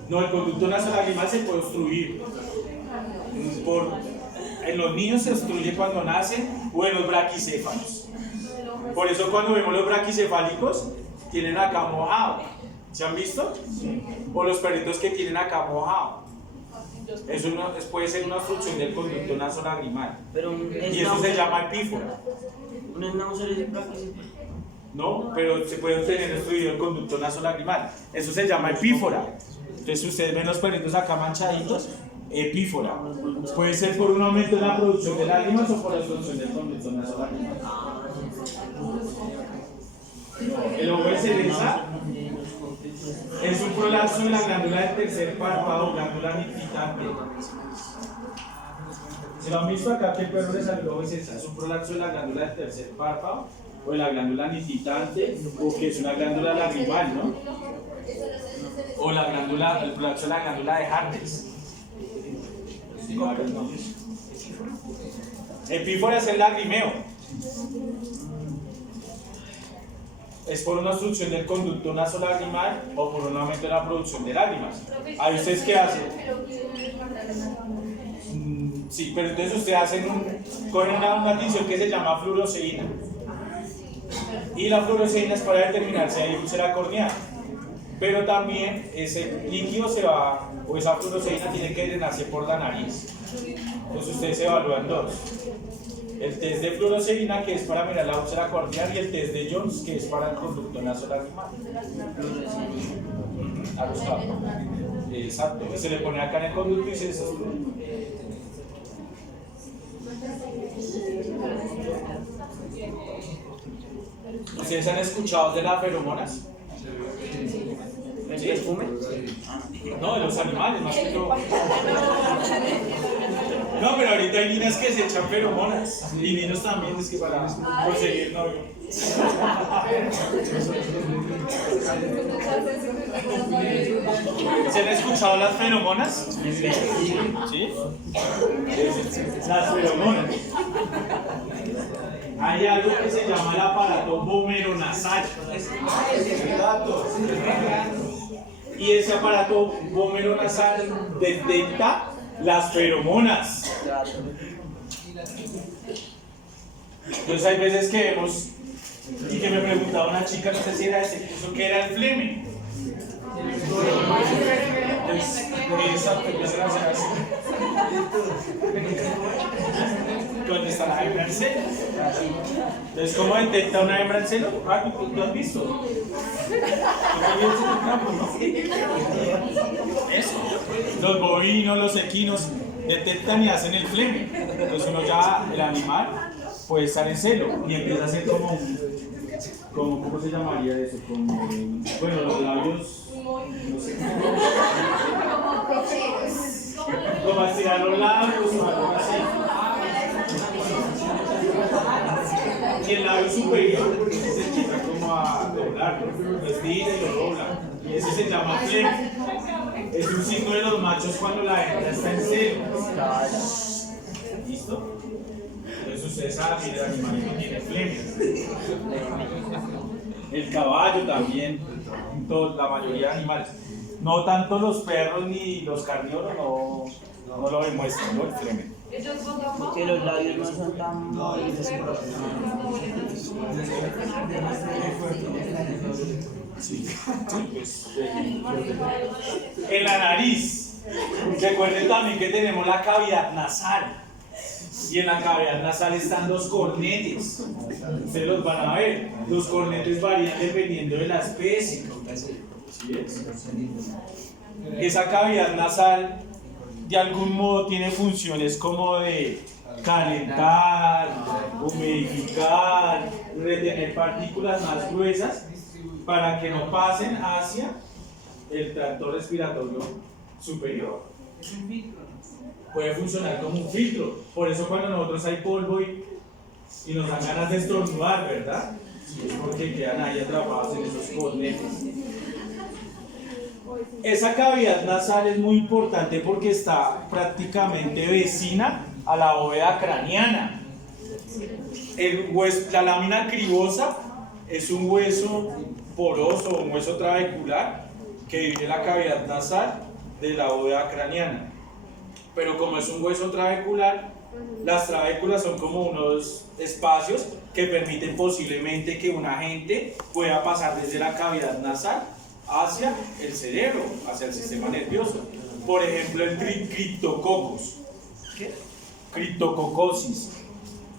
No, el conducto nasolagrimal se puede obstruir. En los niños se obstruye cuando nacen o en los braquicéfalos. Por eso cuando vemos los braquicefálicos tienen acá mojado. ¿Se han visto? O los perritos que tienen acá mojado. Eso puede ser una obstrucción del conducto nasolagrimal. Y eso se llama epífora. No, pero se puede obtener obstruido el conducto nasolagrimal. Eso se llama epífora. Entonces ustedes ven los perritos acá manchaditos, epífora. Puede ser por un aumento en la producción de lágrimas o por la obstrucción del conducto nasolagrimal. El ojo de cereza es un prolapso de la glándula del tercer párpado, glándula nitritante. ¿Se lo han visto acá que el perro le salió el ojo de cereza? Es un prolapso de la glándula del tercer párpado o de la glándula nitritante, o que es una glándula lagrimal, ¿no? O el prolapso de la glándula de Hartles. Epífora es el lagrimeo. Es por una obstrucción del conducto nasolagrimal o por un aumento en la producción de lágrimas. ¿Ahí ustedes qué hacen? Sí, pero entonces ustedes cogen una tinción que se llama fluoroceína. Y la fluoroceína es para determinar si hay úlcera corneal. Pero también ese líquido o esa fluoroceína tiene que drenarse por la nariz. Entonces ustedes evalúan dos. El test de fluoroceína, que es para mirar la úlcera corneal, y el test de Jones, que es para el conducto nasolacrimal. A los cabos. Exacto. Se le pone acá en el conducto y se desostruye. ¿Ustedes han escuchado de las feromonas? ¿El perfume? No, de los animales, más que todo. No, pero ahorita hay niñas que se echan feromonas. Y niños también, es que para conseguir novio. ¿Se han escuchado las feromonas? ¿Sí? Las feromonas. Hay algo que se llama el aparato vomeronasal. Y ese aparato vomeronasal detecta las feromonas. Entonces hay veces que vemos, y que me preguntaba una chica, no sé si era ese curso, que era el fleme. Entonces, esa empiezan a hacer así. ¿Dónde está la hembra en celo? Entonces, ¿cómo detecta una hembra en celo? Ah, ¿tú has visto? ¿Tú también en el campo, no? Eso. Los bovinos, los equinos detectan y hacen el fleme. Entonces uno ya, el animal, puede estar en celo y empieza a hacer como ¿cómo se llamaría eso? Como, bueno, los labios, no sé como a estirar los labios o algo así. Y el labio superior se empieza como a doblarlo, lo estira y lo dobla. Y ese se llama fleme. Es un signo de los machos cuando la hembra está en celo. ¿Listo? Entonces ustedes saben que el animal no tiene fleme. El caballo también, la mayoría de animales. No tanto los perros ni los carnívoros no lo demuestran, ¿no? El fleme. Porque los labios no son tan bonitos. Sí, pues. En la nariz. Recuerden también que tenemos la cavidad nasal. Y en la cavidad nasal están los cornetes. Ustedes los van a ver. Los cornetes varían dependiendo de la especie. ¿Sí es? Esa cavidad nasal de algún modo tiene funciones como de calentar, humidificar, retener partículas más gruesas para que no pasen hacia el tracto respiratorio superior. Puede funcionar como un filtro. Por eso cuando nosotros hay polvo y nos dan ganas de estornudar, ¿verdad? Es porque quedan ahí atrapados en esos cornetes. Esa cavidad nasal es muy importante porque está prácticamente vecina a la bóveda craneana. La lámina cribosa es un hueso poroso, un hueso trabecular que divide la cavidad nasal de la bóveda craneana. Pero como es un hueso trabecular, las trabéculas son como unos espacios que permiten posiblemente que un agente pueda pasar desde la cavidad nasal hacia el cerebro, hacia el sistema nervioso. Por ejemplo, el criptococos. ¿Qué? Criptococosis.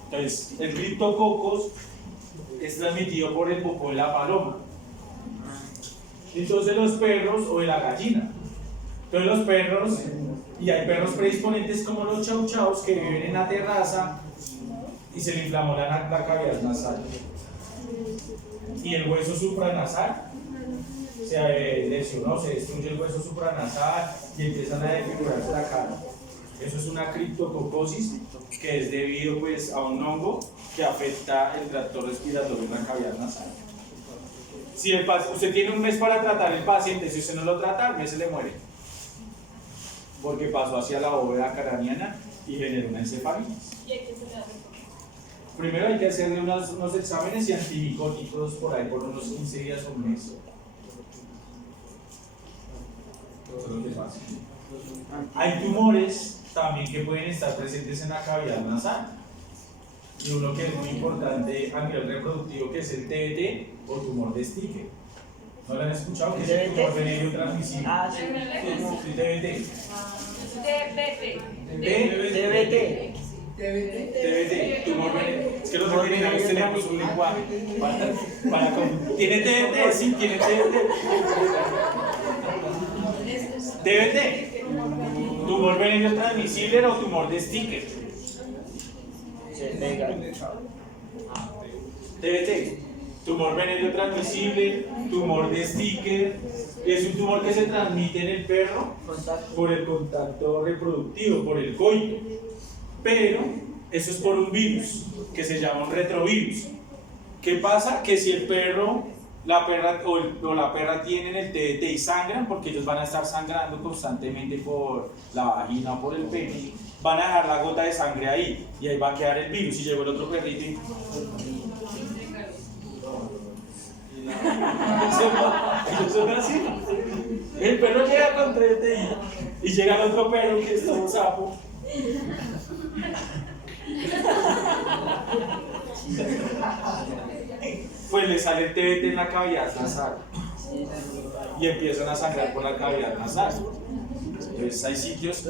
Entonces, el criptococos es transmitido por el popó de la paloma. Entonces, los perros o de la gallina. Entonces, los perros, y hay perros predisponentes como los chau chaus que viven en la terraza y se le inflamó la cavidad nasal. Y el hueso supranasal se lesionó, se destruye el hueso supranasal y empiezan a desfigurarse la cara. Eso es una criptococosis que es debido pues a un hongo que afecta el tracto respiratorio en la cavidad nasal. Si usted tiene un mes para tratar el paciente, si usted no lo trata, al mes se le muere. Porque pasó hacia la bóveda craneana y generó una encefalitis. Primero hay que hacerle unos exámenes y antimicóticos por ahí por unos 15 días o un mes. Hay tumores también que pueden estar presentes en la cavidad nasal. Y uno que es muy importante a nivel reproductivo, que es el TBT o tumor de Sticker. ¿No lo han escuchado? Que es el tumor venérea transmisible. Ah, sí. TBT. DBT. TBT, tumor venérea. Es que los veterinarios tenemos un lenguaje ¿Tiene TBT? Sí, tiene TBT. TBT, tumor venérea transmisible o tumor de Sticker. TBT, tumor venérea transmisible, tumor de Sticker, es un tumor que se transmite en el perro por el contacto reproductivo, por el coito, pero eso es por un virus que se llama un retrovirus. ¿Qué pasa? Que si el perro, la perra o la perra tienen el TBT y sangran, porque ellos van a estar sangrando constantemente por la vagina o por el pene, van a dejar la gota de sangre ahí y ahí va a quedar el virus. Y llegó el otro perrito y ellos son así. El perro llega con TBT y llega el otro perro que es todo un sapo. Pues le sale el TBT en la cavidad nasal y empiezan a sangrar por la cavidad nasal. Entonces hay sitios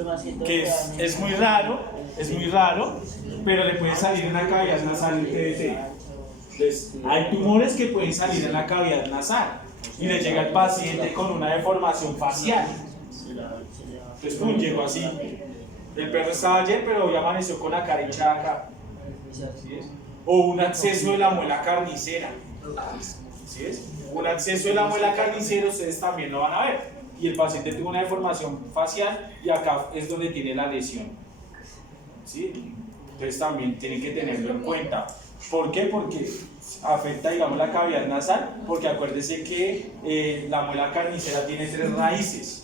que es muy raro, pero le puede salir en la cavidad nasal el TBT. Entonces, hay tumores que pueden salir en la cavidad nasal y le llega al paciente con una deformación facial. Entonces, pum, llegó así. El perro estaba ayer, pero hoy amaneció con la cara hinchada acá. ¿Sí es? O un acceso de la muela carnicera. ¿Sí es? Un acceso de la muela carnicera, ustedes también lo van a ver. Y el paciente tuvo una deformación facial y acá es donde tiene la lesión. ¿Sí? Entonces también tienen que tenerlo en cuenta. ¿Por qué? Porque afecta, digamos, la cavidad nasal, porque acuérdense que la muela carnicera tiene 3 raíces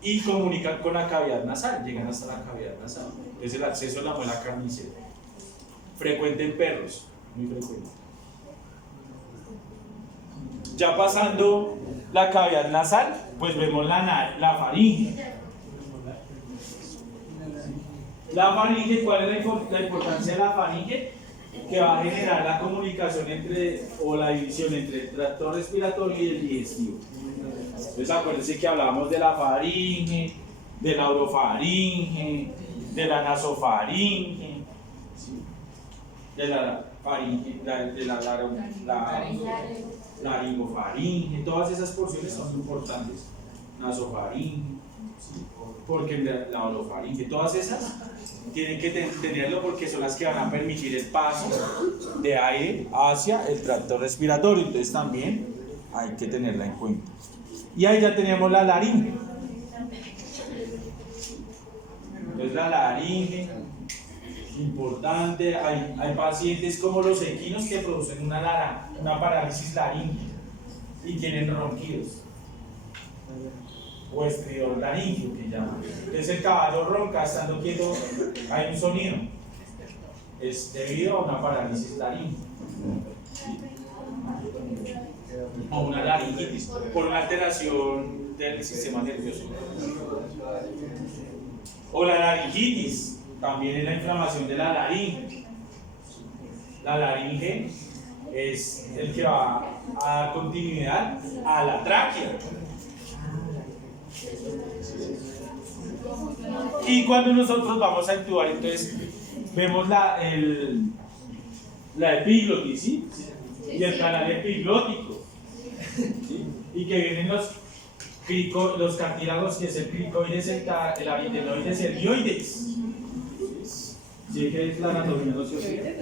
y comunican con la cavidad nasal, llegan hasta la cavidad nasal. Es el acceso a la muela carnicera. Frecuente en perros, muy frecuente. Ya pasando la cavidad nasal, pues vemos la faringe. La faringe, ¿cuál es la importancia de la faringe? Que va a generar la comunicación o la división entre el tracto respiratorio y el digestivo. Entonces acuérdense que hablábamos de la faringe, de la orofaringe, de la nasofaringe, ¿sí? De la faringe, de la laringofaringe, todas esas porciones son importantes. Nasofaringe, ¿sí? Porque la orofaringe, todas esas tienen que tenerlo porque son las que van a permitir el paso de aire hacia el tracto respiratorio, entonces también hay que tenerla en cuenta. Y ahí ya tenemos la laringe. Entonces la laringe, importante, hay pacientes como los equinos que producen una parálisis laringe y tienen ronquidos. O estridor laringio que llaman. Entonces el caballo ronca estando quieto, hay un sonido. Es debido a una parálisis laringio. O una laringitis, por una alteración del sistema nervioso. O la laringitis, también es la inflamación de la laringe. La laringe es el que va a dar continuidad a la tráquea. Y cuando nosotros vamos a actuar, entonces vemos la epiglotis, ¿sí? Y el canal epiglótico, ¿sí? Y que vienen los cartílagos, que es el cricoides, el aritenoides, el hioides. ¿Sí que es la anatomía? No sé.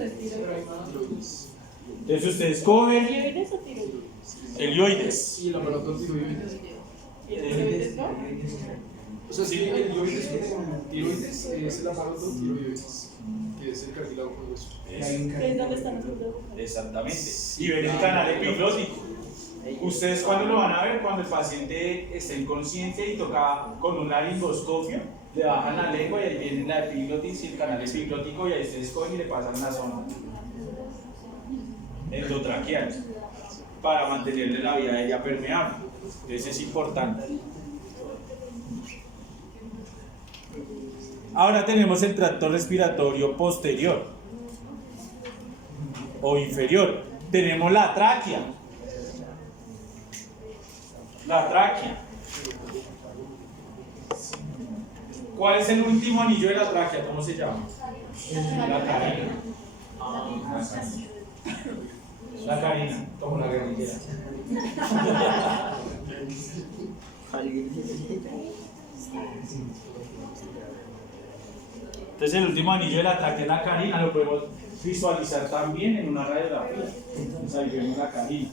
Entonces ustedes cogen el hioides. Y el aparato tiroides. O sea, sí, el tiroides es el aparato tiroides, que es el cartílago grueso. ¿Es donde están los dos? Exactamente. Y ven el canal epiglótico. Ustedes cuando lo van a ver, cuando el paciente está inconsciente y toca con un laringoscopio, le bajan la lengua y ahí viene la epiglotis y el canal epiglótico y ahí ustedes cogen y le pasan la zona endotraqueal para mantenerle la vía aérea permeable. Entonces es importante. Ahora tenemos el tracto respiratorio posterior o inferior. Tenemos la tráquea. La tráquea. ¿Cuál es el último anillo de la tráquea? ¿Cómo se llama? La carina. La carina, como la guerrillera. Entonces el último anillo de la tráquea es la carina, lo podemos visualizar también en una radiografía. Entonces ahí vemos la carina.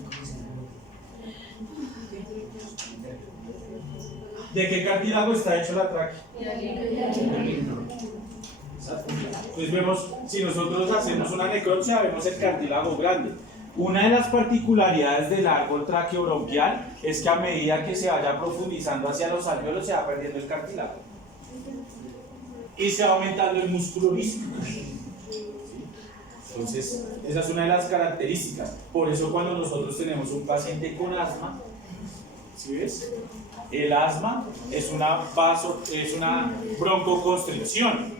¿De qué cartílago está hecho la tráquea? Entonces vemos, si nosotros hacemos una necropsia, vemos el cartílago grande. Una de las particularidades del árbol traqueobronquial es que a medida que se vaya profundizando hacia los alvéolos se va perdiendo el cartílago y se va aumentando el músculo liso. Entonces, esa es una de las características. Por eso cuando nosotros tenemos un paciente con asma, ¿sí ves? El asma es una broncoconstricción,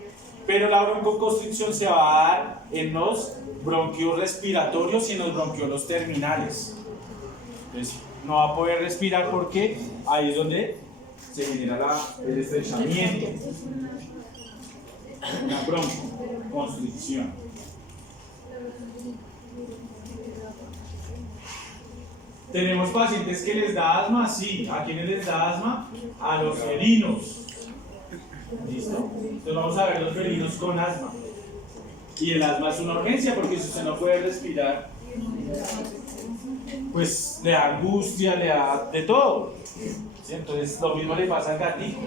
pero la broncoconstricción se va a dar en los bronquios respiratorios y en los bronquiolos terminales. Entonces, no va a poder respirar porque ahí es donde se genera el estrechamiento. Una broncoconstricción. ¿Tenemos pacientes que les da asma? Sí. ¿A quiénes les da asma? A los felinos. ¿Listo? Entonces vamos a ver los felinos con asma. Y el asma es una urgencia porque si usted no puede respirar, pues le da angustia, le da de todo. ¿Sí? Entonces lo mismo le pasa al gatico.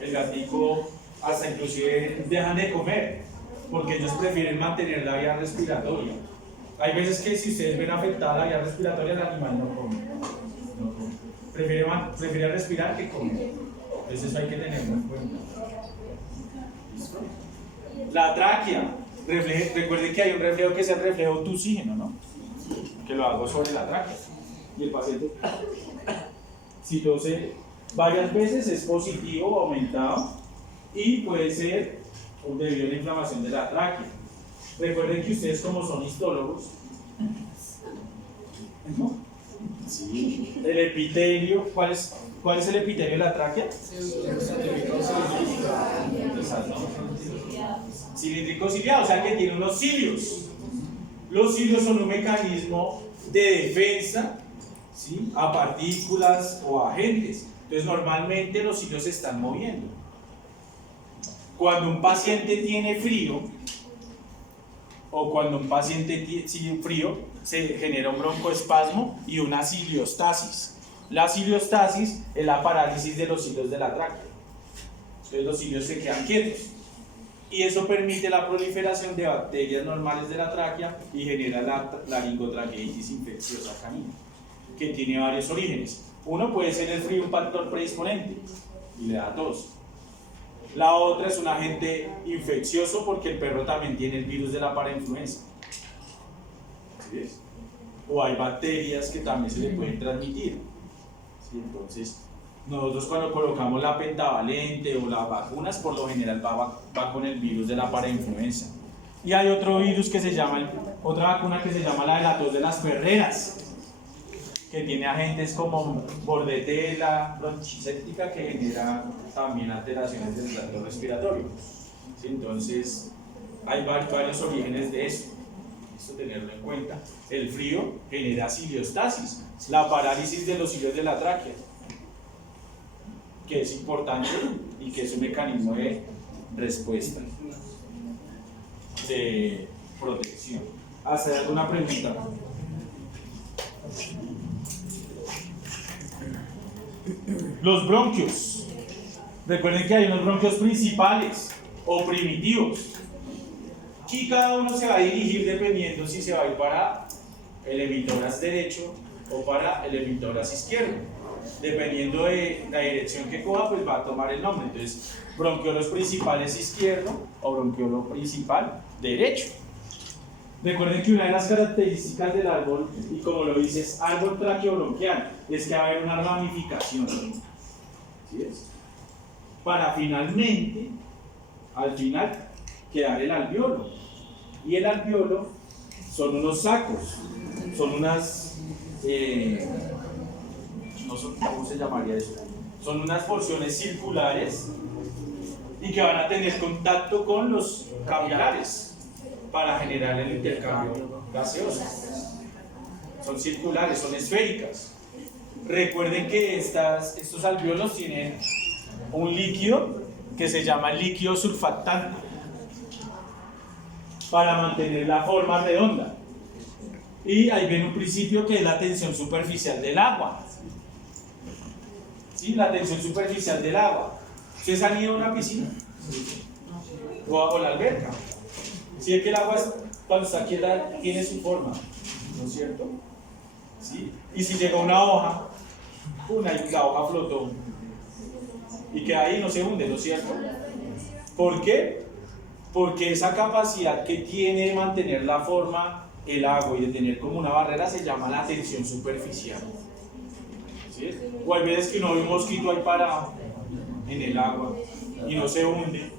El gatico hasta inclusive dejan de comer porque ellos prefieren mantener la vía respiratoria. Hay veces que si ustedes ven afectada la vía respiratoria, el animal no come. Prefiere respirar que comer. Entonces eso hay que tenerlo en cuenta. ¿Listo? La tráquea. Recuerden que hay un reflejo que es el reflejo tusígeno, ¿no? Que lo hago sobre la tráquea. Y el paciente, si tose varias veces, es positivo o aumentado y puede ser debido a la inflamación de la tráquea. Recuerden que ustedes, como son histólogos, ¿no? Sí. El epitelio, ¿cuál es el epitelio de la tráquea? Cilíndrico ciliado, o sea que tiene unos cilios. Los cilios son un mecanismo de defensa, ¿sí?, a partículas o agentes. Entonces normalmente los cilios se están moviendo. Cuando un paciente tiene frío o cuando un paciente tiene frío, se genera un broncoespasmo y una ciliostasis. La ciliostasis es la parálisis de los cilios de la tráquea. Entonces los cilios se quedan quietos. Y eso permite la proliferación de bacterias normales de la tráquea y genera la laringotraqueitis infecciosa canina, que tiene varios orígenes. Uno puede ser el frío, un factor predisponente, y le da tos. La otra es un agente infeccioso porque el perro también tiene el virus de la parainfluenza. ¿Sí ves? O hay bacterias que también se le pueden transmitir. ¿Sí? Entonces, nosotros cuando colocamos la pentavalente o las vacunas, por lo general va con el virus de la parainfluenza. Y hay otro virus que se llama, otra vacuna que se llama la de la tos de las perreras, que tiene agentes como bordetela bronchiséptica que genera también alteraciones del tracto respiratorio. ¿Sí? Entonces, hay varios orígenes de eso. Esto tenerlo en cuenta. El frío genera ciliostasis, la parálisis de los cilios de la tráquea, que es importante y que es un mecanismo de respuesta, de protección. ¿Hacer alguna pregunta? Los bronquios. Recuerden que hay unos bronquios principales o primitivos. Y cada uno se va a dirigir dependiendo si se va a ir para el hemitórax derecho o para el hemitórax izquierdo. Dependiendo de la dirección que coja, pues va a tomar el nombre. Entonces, bronquiolos principales izquierdo o bronquiolo principal derecho. Recuerden que una de las características del árbol, y como lo dices, árbol traqueobronquial, es que va a haber una ramificación. ¿Sí es? Para finalmente al final quedar el alveolo. Y el alveolo son unos sacos, son unas, no sé cómo se llamaría eso, son unas porciones circulares y que van a tener contacto con los capilares para generar el intercambio gaseoso. Son circulares, son esféricas. Recuerden que estos alveolos tienen un líquido que se llama líquido surfactante para mantener la forma redonda. Y ahí viene un principio que es la tensión superficial del agua. ¿Sí? La tensión superficial del agua. ¿Ustedes han ido a una piscina? ¿O a la alberca? ¿Sí? Es que el agua cuando está quieta tiene su forma, ¿no es cierto? ¿Sí? Y si llega una hoja, la hoja flotó y que ahí no se hunde, ¿no es cierto? ¿Por qué? Porque esa capacidad que tiene de mantener la forma el agua y de tener como una barrera se llama la tensión superficial. ¿Sí? O hay veces que uno ve un mosquito ahí parado en el agua y no se hunde,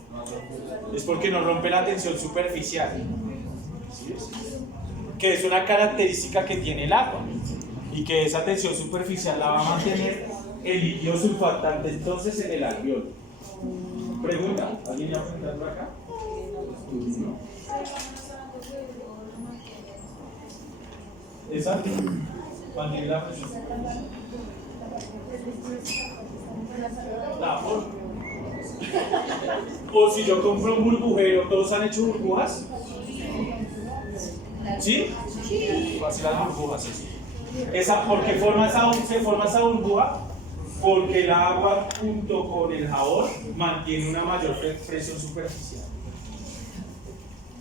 es porque no rompe la tensión superficial. ¿Sí? Que es una característica que tiene el agua y que esa tensión superficial la va a mantener el líquido surfactante entonces en el alveolo. Pregunta, ¿alguien ya preguntando acá? No. Exacto. Mantener la presión. La forma. O si yo compro un burbujero, ¿todos han hecho burbujas? ¿Sí? Así las burbujas, sí. ¿Por qué se forma esa burbuja? Porque el agua junto con el jabón mantiene una mayor presión superficial.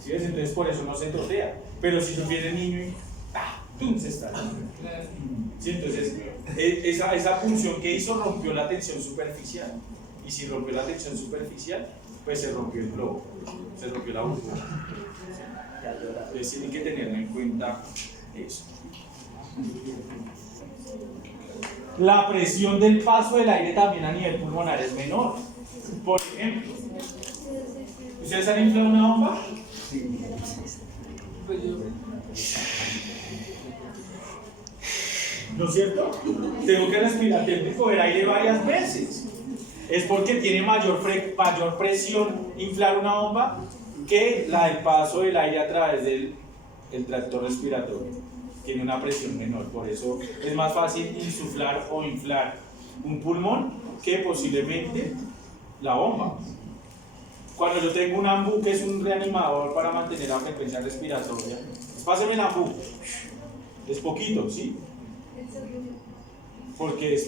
¿Sí ves? Entonces por eso no se totea. Pero si no viene el niño y ¡tum! Se está. ¿Sí? Entonces esa función que hizo rompió la tensión superficial. Y si rompió la tensión superficial, pues se rompió el globo, se rompió la burbuja. Entonces tienen que tener en cuenta eso. La presión del paso del aire también a nivel pulmonar es menor. Por ejemplo, ¿ustedes han inflado una bomba? ¿No es cierto? Tengo que respirar, tengo que coger aire varias veces. Es porque tiene mayor presión inflar una bomba que la del paso del aire a través del tracto respiratorio. Tiene una presión menor, por eso es más fácil insuflar o inflar un pulmón que posiblemente la bomba. Cuando yo tengo un AMBU, que es un reanimador para mantener la frecuencia respiratoria, páseme el AMBU, es poquito, ¿sí? Porque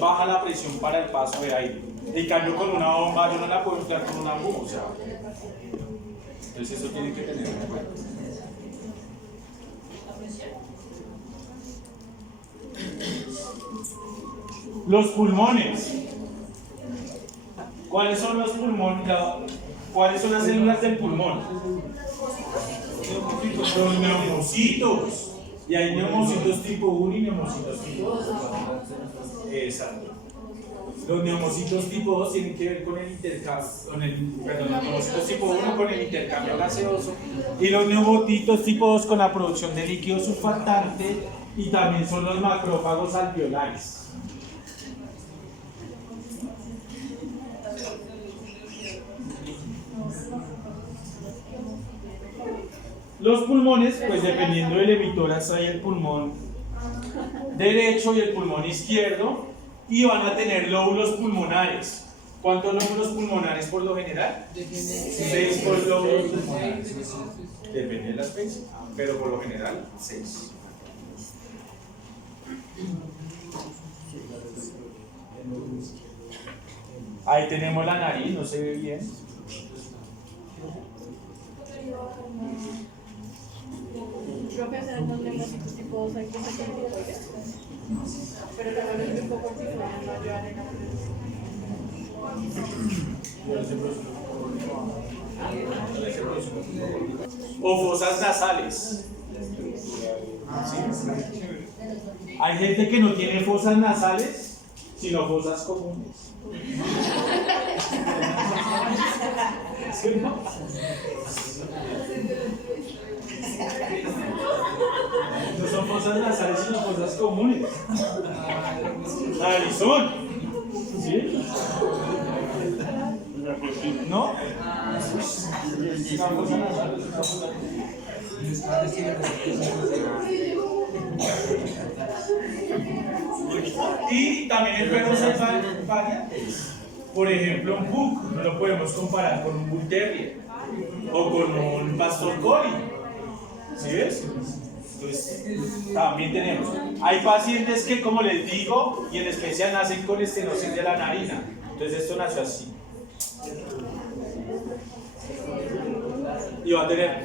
baja la presión para el paso de aire. En cambio con una bomba yo no la puedo inflar con un AMBU, o sea, entonces eso tiene que tener en cuenta. Los pulmones. ¿Cuáles son los pulmones? ¿Cuáles son las células del pulmón? Los neumocitos. Y hay neumocitos tipo 1 y neumocitos tipo 2. Exacto. Los neumocitos tipo 2 tienen que ver con el intercambio, los neumocitos tipo 1 con el intercambio gaseoso y los neumocitos tipo 2 con la producción de líquido surfactante y también son los macrófagos alveolares. Los pulmones, pues dependiendo del emitórax hay el pulmón derecho y el pulmón izquierdo y van a tener lóbulos pulmonares. ¿Cuántos lóbulos pulmonares por lo general? 6 por lóbulos pulmonares. Depende de la especie, pero por lo general 6. Ahí tenemos la nariz, no se ve bien. Creo que serán los neumocitos tipo 2 hay que se tiroides. Pero luego el grupo cortical no ayuda en O fosas nasales. ¿Sí? Hay gente que no tiene fosas nasales, sino fosas comunes. ¿Sí o no? No son fosas nasales, sino fosas comunes. Narizón. ¿Sí? ¿No? Una fosa nasal es una fosa y también el perro salvaje, por ejemplo, un pug, no lo podemos comparar con un bull terrier o con un pastor collie. ¿Sí ves? Pues también tenemos. Hay pacientes que, como les digo, y en especial nacen con estenosis de la narina. Entonces esto nació así. Y va a tener.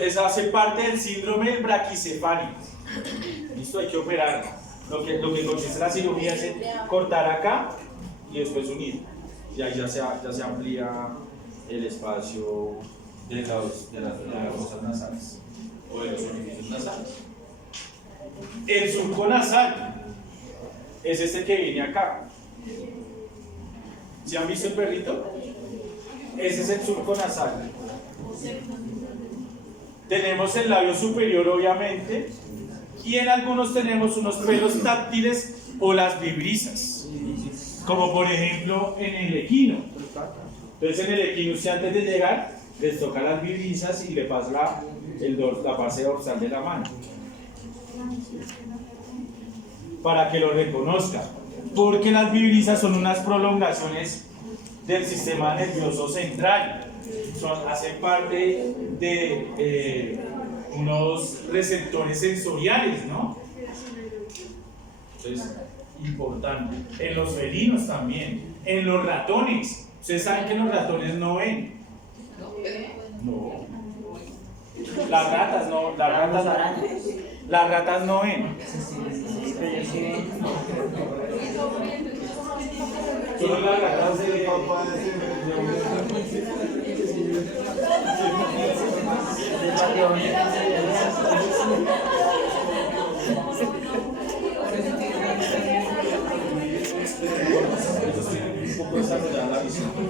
Eso hace parte del síndrome del braquicefálico. Listo, hay que operar. Lo que consiste en la cirugía es cortar acá y después unir. Y ahí ya se amplía el espacio de las fosas nasales o de los orificios nasales. El surco nasal es este que viene acá. ¿Sí han visto el perrito? Ese es el surco nasal. Tenemos el labio superior, obviamente, y en algunos tenemos unos pelos táctiles o las vibrisas, como por ejemplo en el equino. Entonces en el equino usted antes de llegar les toca las vibrisas y le pasa la parte dorsal de la mano para que lo reconozca, porque las vibrisas son unas prolongaciones del sistema nervioso central. Hacen parte de unos receptores sensoriales, ¿no? Entonces, importante. En los felinos también. En los ratones. Ustedes saben que los ratones no ven. No. Las ratas no. Las ratas no ven. Solo las ratas de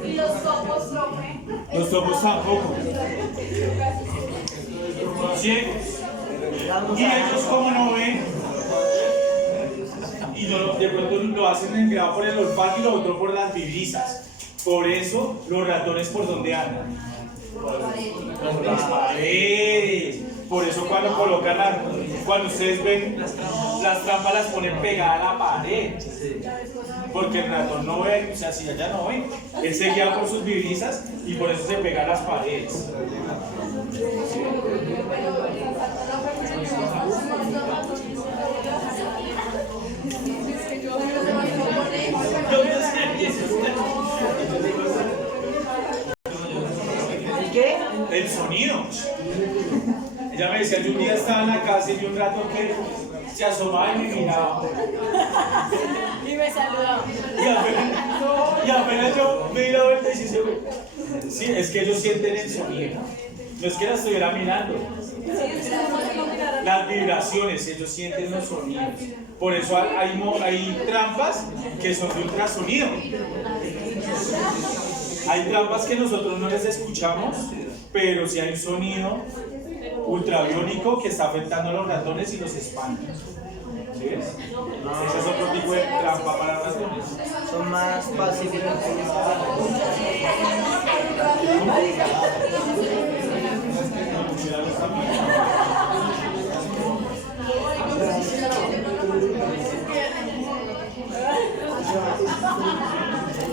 ¿Y los topos, profe? los topos tampoco. Ciegos. Y ellos como no ven, y de pronto lo hacen en grado por el olfato y lo otro por las vibrisas. Por eso los ratones por donde andan. Por las paredes. Por eso cuando colocan cuando ustedes ven las trampas las ponen pegadas a la pared. Porque el ratón no ve, o sea, si allá no ve, él se guía por sus vibrisas y por eso se pega a las paredes. ¿Qué? El sonido. Ella me decía, yo un día estaba en la casa y vi un ratón que se asomaba y me miraba. Y me saludaba. Y apenas yo me di la vuelta y sí, es que ellos sienten el sonido. No es que la estuviera mirando. Las vibraciones, ellos sienten los sonidos. Por eso hay trampas que son de ultrasonido. Hay trampas que nosotros no les escuchamos, pero sí hay un sonido ultrabiónico que está afectando a los ratones y los espanta. ¿Sí ves? Ese es otro tipo de trampa para ratones. Son más pacíficos.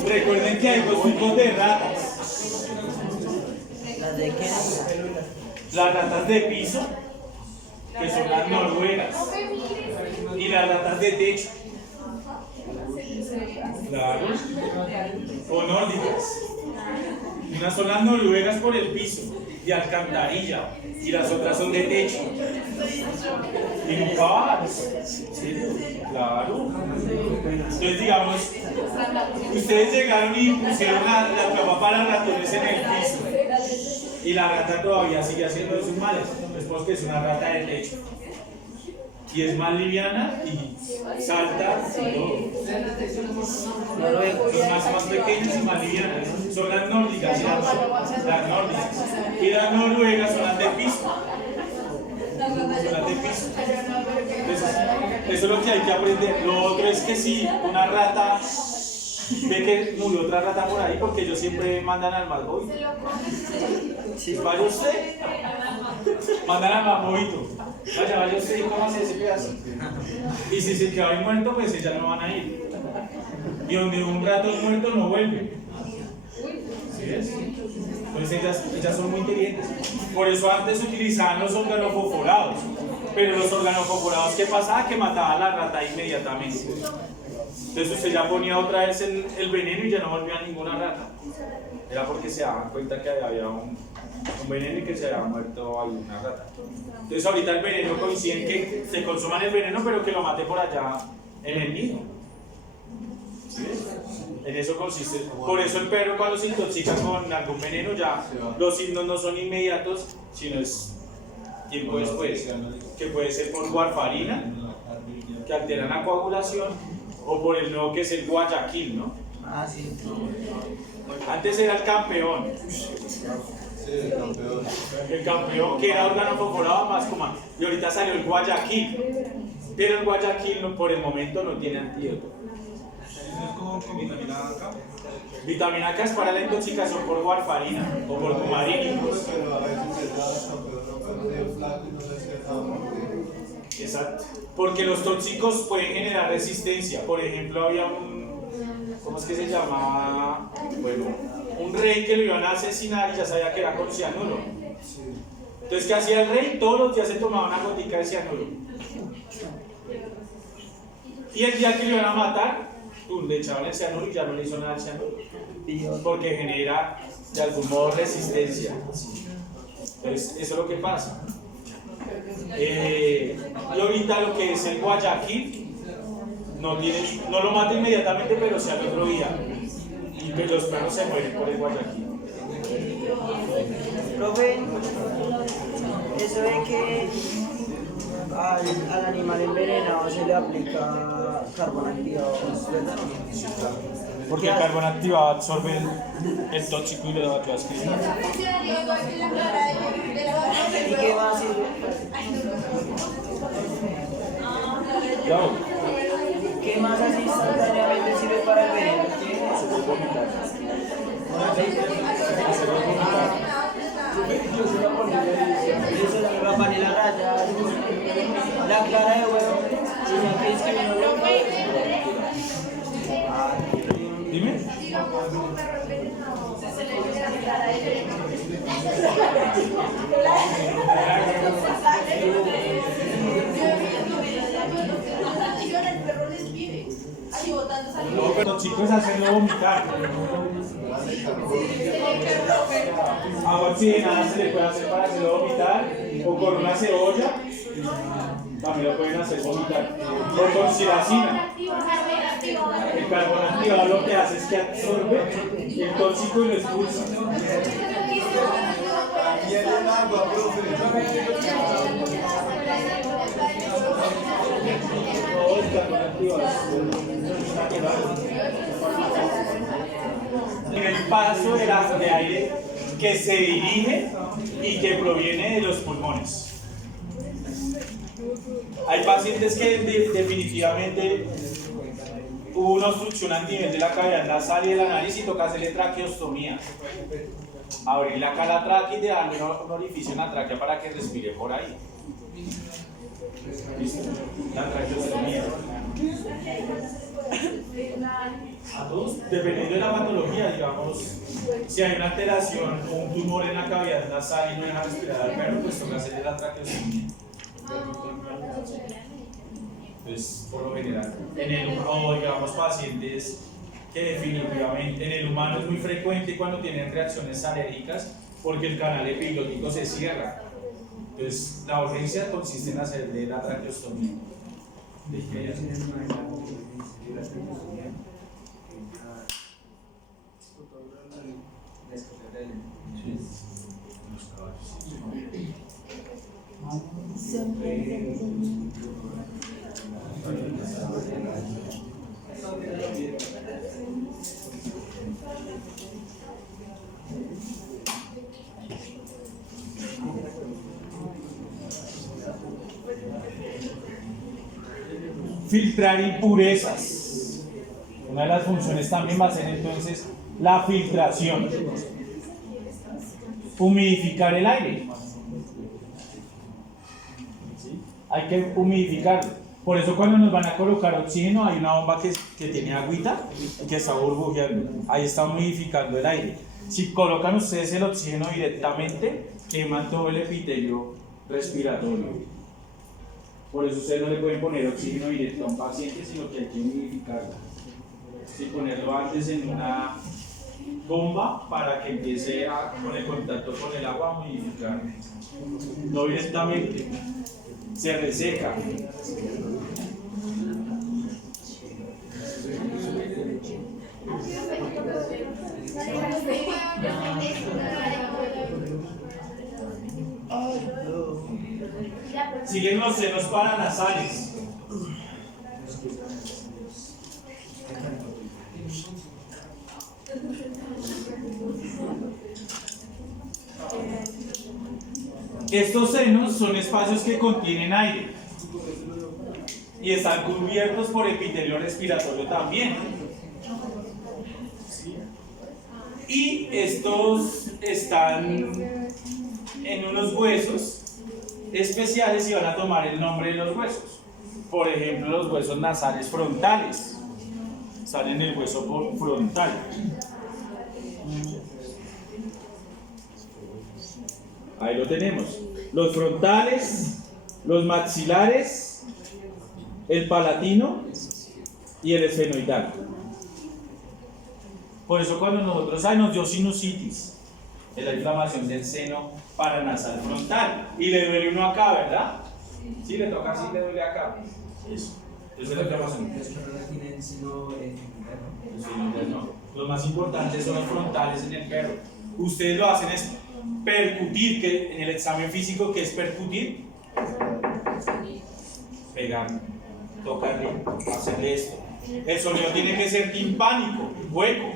Recuerden que hay dos tipos de ratas. ¿Las de qué? Las ratas de piso, que son las noruegas, y las ratas de techo. Claro. O nórdicas. Unas son las noruegas por el piso, de alcantarilla, y las otras son de techo. Y nunca bajas. Sí, claro. Entonces, digamos, ustedes llegaron y pusieron la cama para ratones en el piso, y la rata todavía sigue haciendo sus males. Es porque es una rata de techo. y es más liviana y salta y todo. Son más pequeñas y más livianas. Son las nórdicas, las nórdicas. Y las noruegas son las de piso. Son las de piso. Entonces, eso es lo que hay que aprender. Lo otro es que si una rata ve que murió otra rata por ahí, porque ellos siempre mandan al malboy. ¿Vaya usted? Mandan al malboyito. Vaya usted y cómase ese pedazo. Y si se queda ahí muerto, pues ellas no van a ir. Y donde un rato es muerto no vuelve. ¿Sí ves? Entonces ellas son muy inteligentes. Por eso antes utilizaban los organofosforados. Pero los organofosforados, ¿qué pasaba? Que mataban a la rata inmediatamente. Entonces usted ya ponía otra vez el veneno y ya no volvía ninguna rata. Era porque se daban cuenta que había un veneno y que se había muerto alguna rata. Entonces ahorita el veneno coincide en que se consuman el veneno pero que lo mate por allá en el nido. ¿Sí ves? En eso consiste. Por eso el perro cuando se intoxica con algún veneno ya los signos no son inmediatos, sino es tiempo después. Que puede ser por warfarina, que alteran la coagulación, o por el nuevo que es el Guayaquil, ¿no? Ah, sí. Antes era el campeón. El campeón que era organofosforado más común. Y ahorita salió el Guayaquil. Pero el Guayaquil por el momento no tiene antídoto. ¿Con vitamina K? Vitamina K es para la intoxicación por warfarina o por cumarínicos. Exacto. Porque los tóxicos pueden generar resistencia. Por ejemplo, había ¿cómo es que se llamaba? Bueno, un rey que lo iban a asesinar y ya sabía que era con cianuro. Entonces, ¿qué hacía el rey? Todos los días se tomaba una gotica de cianuro. Y el día que lo iban a matar, le echaban el cianuro y ya no le hizo nada al cianuro. Porque genera, de algún modo, resistencia. Entonces, eso es lo que pasa. Y ahorita lo que es el Guayaquil no lo mata inmediatamente, pero sí al otro día. Y que los perros se mueren por el Guayaquil. Profe, eso de que al animal envenenado se le aplica carbón activado, ¿es verdad? Porque el carbón activado absorbe el tóxico y le da todas las crisis. ¿Y qué más sirve? ¿Qué más así instantáneamente sirve para el veneno? Eso la misma panela raya, la clara de huevo, y que es que no lo Dime. No, pero chicos, es hacerlo vomitar. Agua oxigenada se le puede hacer para hacerlo vomitar, o con una cebolla, también lo pueden hacer vomitar, o con silacina. El carbón activado lo que hace es que absorbe el tóxico y lo expulsa. Y el agua, profe. Todo el carbón activado es natural. El paso de aire que se dirige y que proviene de los pulmones. Hay pacientes que definitivamente hubo una obstrucción a nivel de la cavidad nasal y de la nariz y toca hacerle traqueostomía. Abrir la cala tráquea y dejarle un orificio en la tráquea para que respire por ahí. ¿Listo? La traqueostomía. A todos, dependiendo de la patología, digamos, si hay una alteración o un tumor en la cavidad nasal y no deja respirar al perro, pues toca hacerle la traqueostomía. Entonces, por lo general, o digamos pacientes que definitivamente en el humano es muy frecuente cuando tienen reacciones alérgicas porque el canal epiglótico se cierra. Entonces, la urgencia consiste en hacerle la traqueostomía. Sí. Filtrar impurezas. Una de las funciones también va a ser entonces la filtración. Humidificar el aire. ¿Sí? Hay que humidificarlo. Por eso cuando nos van a colocar oxígeno hay una bomba que tiene agüita y que está burbujeando. Ahí está humidificando el aire. Si colocan ustedes el oxígeno directamente, queman todo el epitelio respiratorio. Por eso ustedes no le pueden poner oxígeno directo a un paciente, sino que hay que humidificarlo. Sí, ponerlo antes en una bomba para que empiece con el contacto con el agua a humidificar. No directamente. Se reseca. Siguen los senos paranasales. Estos senos son espacios que contienen aire y están cubiertos por epitelio respiratorio también. Y estos están en unos huesos especiales y van a tomar el nombre de los huesos. Por ejemplo, los huesos nasales frontales están en el hueso frontal. Ahí lo tenemos. Los frontales, los maxilares, el palatino y el esfenoidal. Por eso cuando nosotros nos dio sinusitis, es la inflamación del seno paranasal frontal. Y le duele uno acá, ¿verdad? Sí, le toca así, le duele acá. Eso. Entonces es la inflamación. No. Los más importantes son los frontales en el perro. Ustedes lo hacen es percutir, que en el examen físico, ¿qué es percutir? Pegar, tocarle, hacerle esto. El sonido tiene que ser timpánico, hueco.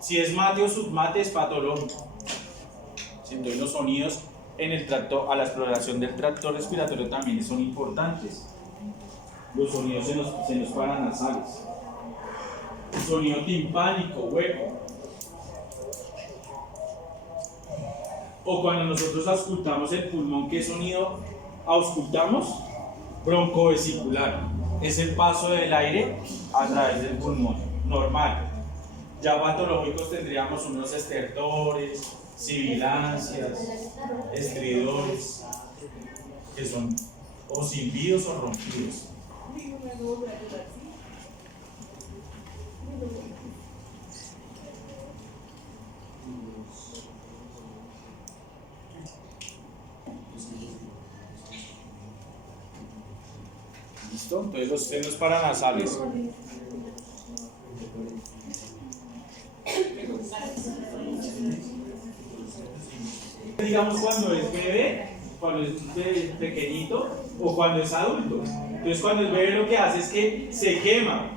Si es mate o submate, es patológico. Entonces los sonidos en el tracto, a la exploración del tracto respiratorio también son importantes. Los sonidos en los paranasales. Sonido timpánico, hueco. O cuando nosotros auscultamos el pulmón, ¿qué sonido auscultamos? Broncovesicular. Es el paso del aire a través del pulmón, normal. Ya patológicos tendríamos unos estertores, sibilancias, estridores, que son o silbidos o ronquidos. ¿Listo? Entonces los senos paranasales. Digamos cuando es bebé, cuando es pequeñito o cuando es adulto. Entonces cuando es bebé lo que hace es que se quema.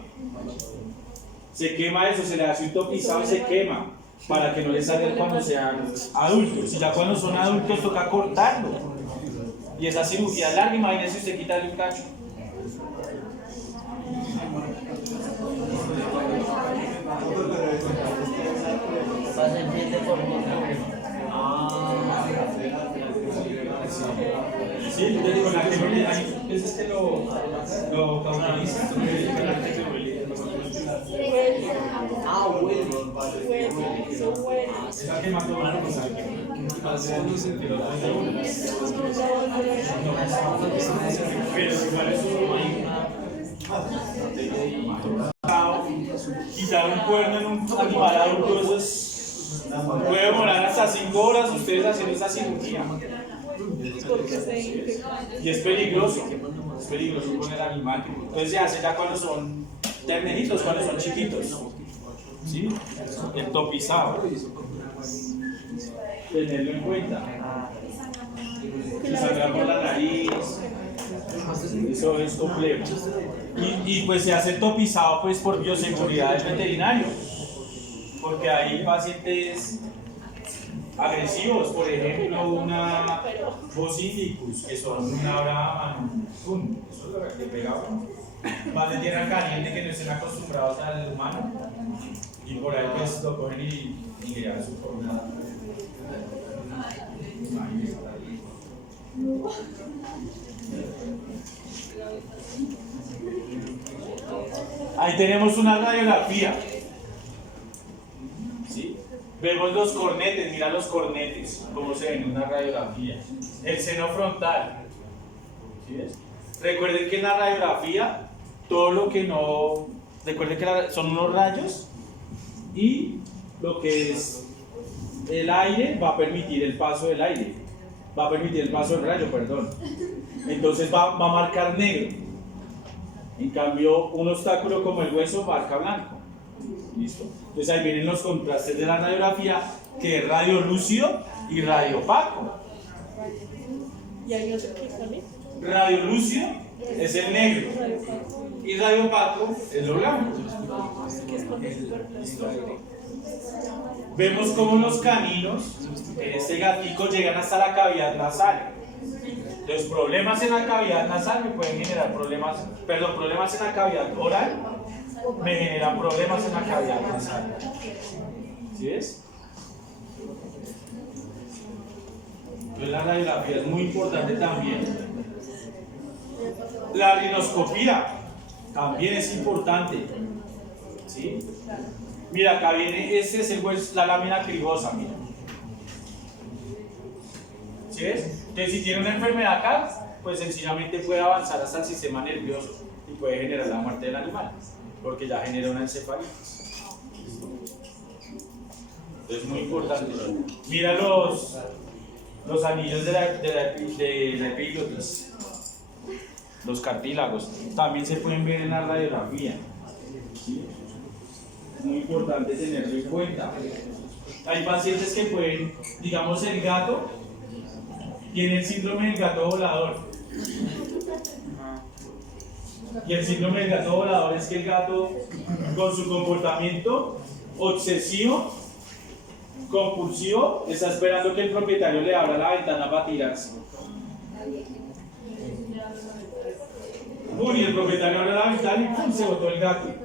Se quema eso, se le hace un topizado y se quema para que no le salga cuando sean adultos. Y ya cuando son adultos toca cortarlo. Y esa cirugía es larga, imagínense usted quitarle un cacho. Sí, yo digo, la que no le hay veces que lo cautiliza. Está quemando una cosa. Pero igual quitar un cuerno en un animal adulto, eso es, puede demorar hasta 5 horas ustedes haciendo esa cirugía. Y es peligroso con el animal. Entonces se hace ya cuando son terneritos, cuando son chiquitos. ¿Sí? El topizado. Tenerlo en cuenta. Si saldrá por la nariz, Eso es complejo. Y pues se hace topizado pues por bioseguridad del veterinario, porque hay pacientes agresivos, por ejemplo, una Bosindicus, que son una Brahman, eso es lo que pegaba, más de tierra caliente que no estén acostumbrados al humano, y por ahí pues lo cogen y le dan su forma. Ahí tenemos una radiografía. ¿Sí? Vemos los cornetes, mira los cornetes, cómo se ven en una radiografía. El seno frontal. ¿Sí ves? Recuerden que en la radiografía, todo lo que no. Recuerden que son unos rayos y lo que es el aire va a permitir el paso del aire. Va a permitir el paso del rayo, perdón. Entonces va a marcar negro. En cambio, un obstáculo como el hueso marca blanco. ¿Listo? Entonces ahí vienen los contrastes de la radiografía, que es radio lúcido y radio opaco. ¿Y hay otro que también? Radio lúcido es el negro y radio opaco es lo blanco. Que es cuando es súper blanco. Vemos cómo los caninos en este gatico llegan hasta la cavidad nasal. Los problemas en la cavidad nasal me pueden generar problemas en la cavidad oral me generan problemas en la cavidad nasal. ¿Sí ves? Entonces la radiografía es muy importante también. La rinoscopía también es importante. ¿Sí? Mira, acá viene, este es el hueso, la lámina cribosa, mira. ¿Sí ves? Entonces si tiene una enfermedad acá, pues sencillamente puede avanzar hasta el sistema nervioso y puede generar la muerte del animal, porque ya genera una encefalitis. Entonces es muy importante. Mira los anillos de la epiglotis, los cartílagos, también se pueden ver en la radiografía. ¿Sí? Es muy importante tenerlo en cuenta. Hay pacientes que pueden, digamos, el gato tiene el síndrome del gato volador. Y el síndrome del gato volador es que el gato, con su comportamiento obsesivo, compulsivo, está esperando que el propietario le abra la ventana para tirarse. Y el propietario abre la ventana y ¡pum! Se botó el gato. El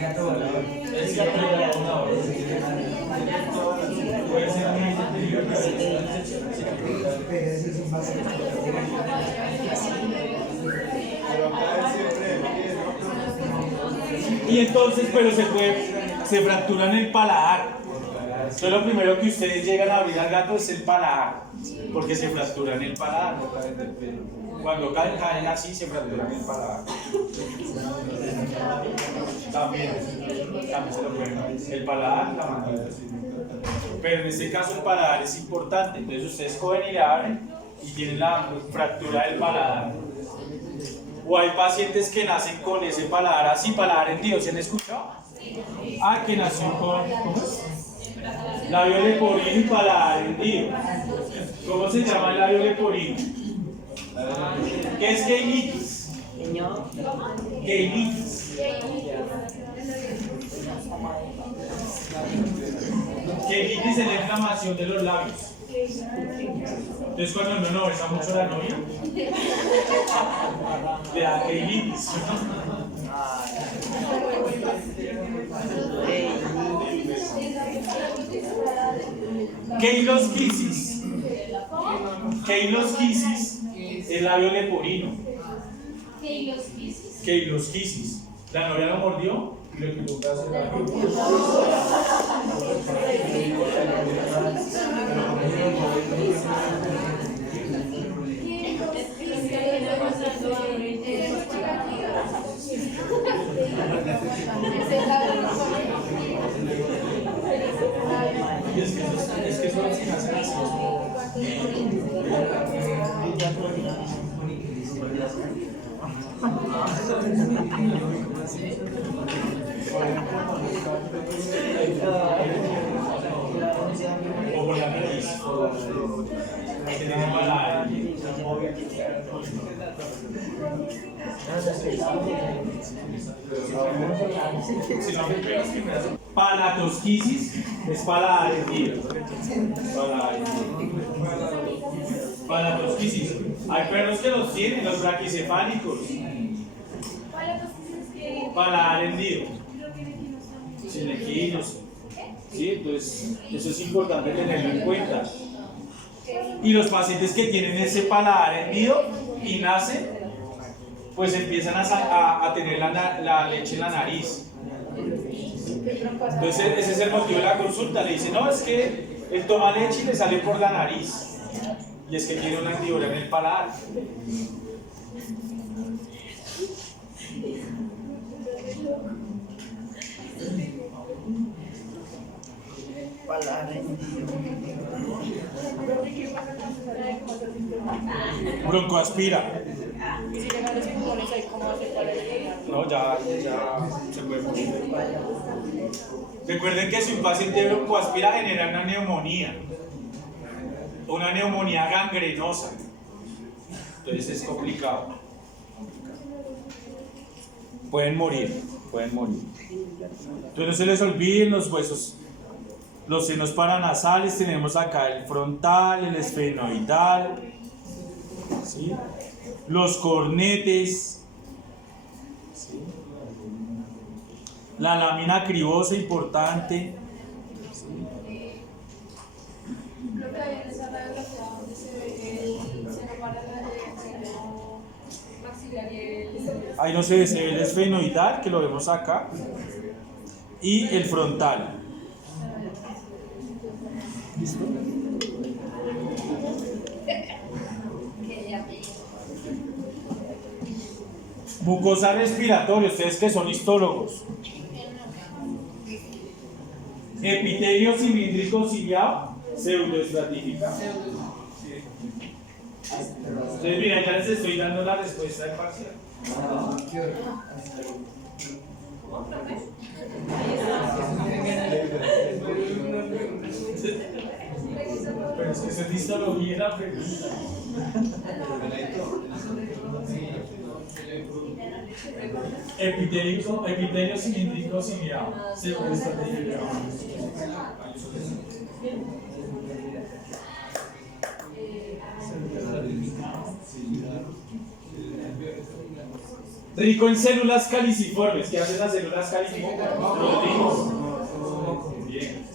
gato volador. El síndrome del gato volador. Puede ser y entonces, pero se fracturan el paladar. Entonces lo primero que ustedes llegan a abrir al gato es el paladar, porque se fracturan el paladar. Cuando caen así, se fracturan el paladar. También se lo pueden abrir. El paladar, la mandíbula. Pero en este caso el paladar es importante. Entonces ustedes cogen y le abren y tienen la fractura del paladar. O hay pacientes que nacen con ese paladar así, paladar hendido, ¿se han escuchado? Ah, que nació con, ¿cómo es? Labio leporino y paladar hendido. ¿Cómo se llama el labio leporino? ¿Qué es keilitis? Keilitis. Keilitis es la inflamación de los labios. Entonces cuando uno no besa mucho a la novia, le da keilitis. Keilosquisis. Keilosquisis es labio leporino. Keilosquisis. La novia lo mordió y le quitó un pedazo de labio. Es que son sin hacer así. O por la nariz. Tenemos paladar. O Palatosquisis es paladar hendido. Palatosquisis. Hay perros que los tienen, los braquicefálicos. Paladar hendido. Sin equinos. ¿Sí? Entonces, eso es importante tenerlo en cuenta. Y los pacientes que tienen ese paladar hendido y nacen, pues empiezan a tener la leche en la nariz. Entonces, ese es el motivo de la consulta. Le dicen, no, es que él toma leche y le sale por la nariz. Y es que tiene una hendidura en el paladar. Broncoaspira. Y si llegan los pulmones ahí, ¿cómo hace para eliminar? No, ya se puede morir. Recuerden que si un paciente broncoaspira genera una neumonía gangrenosa. Entonces es complicado. Pueden morir. Entonces no se les olviden los huesos, los senos paranasales. Tenemos acá el frontal, el esfenoidal, ¿sí? Los cornetes, ¿sí? La lámina cribosa importante, ¿sí? Creo que hay en esa radiografía donde se ve el seno maxilar y el... Ahí no se ve el esfenoidal, que lo vemos acá, y el frontal. ¿Listo? Mucosa respiratoria, ustedes que son histólogos. Epitelio cilíndrico ciliado, pseudoestratificado. Entonces, mira, ya les estoy dando la respuesta del parcial. Pero es que eso es histología la pregunta. Epitelio cilíndrico ciliado, pseudoestratificado. Rico en células caliciformes. ¿Qué hacen las células caliciformes? Proteínas. Bien.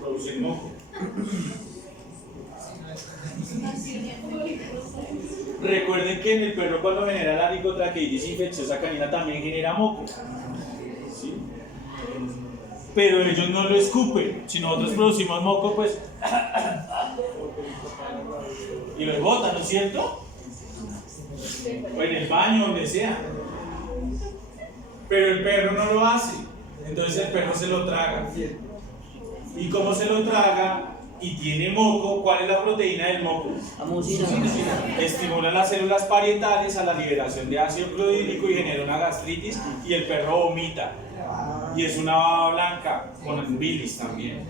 Producen moco. Recuerden que en el perro, cuando genera la ricotraqueitis infecciosa canina, también genera moco. ¿Sí? Pero ellos no lo escupen. Si nosotros producimos moco, pues y lo botan, ¿no es cierto? O en el baño, donde sea. Pero el perro no lo hace. Entonces el perro se lo traga. ¿Y cómo se lo traga? Y tiene moco. ¿Cuál es la proteína del moco? Amucina. Estimula las células parietales a la liberación de ácido clorhídrico y genera una gastritis, y el perro vomita. Y es una baba blanca con bilis también.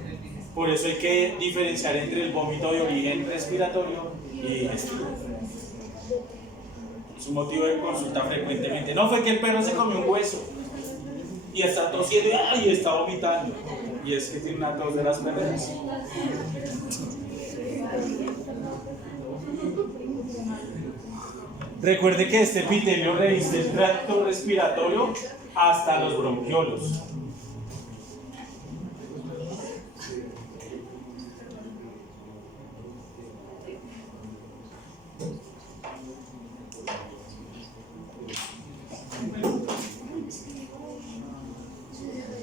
Por eso hay que diferenciar entre el vómito de origen respiratorio y digestivo. Es un motivo de consulta frecuentemente. No fue que el perro se comió un hueso y está tosiendo y está vomitando. Y es que tiene una tos de las perreras. Recuerde que este epitelio reviste el tracto respiratorio hasta los bronquiolos.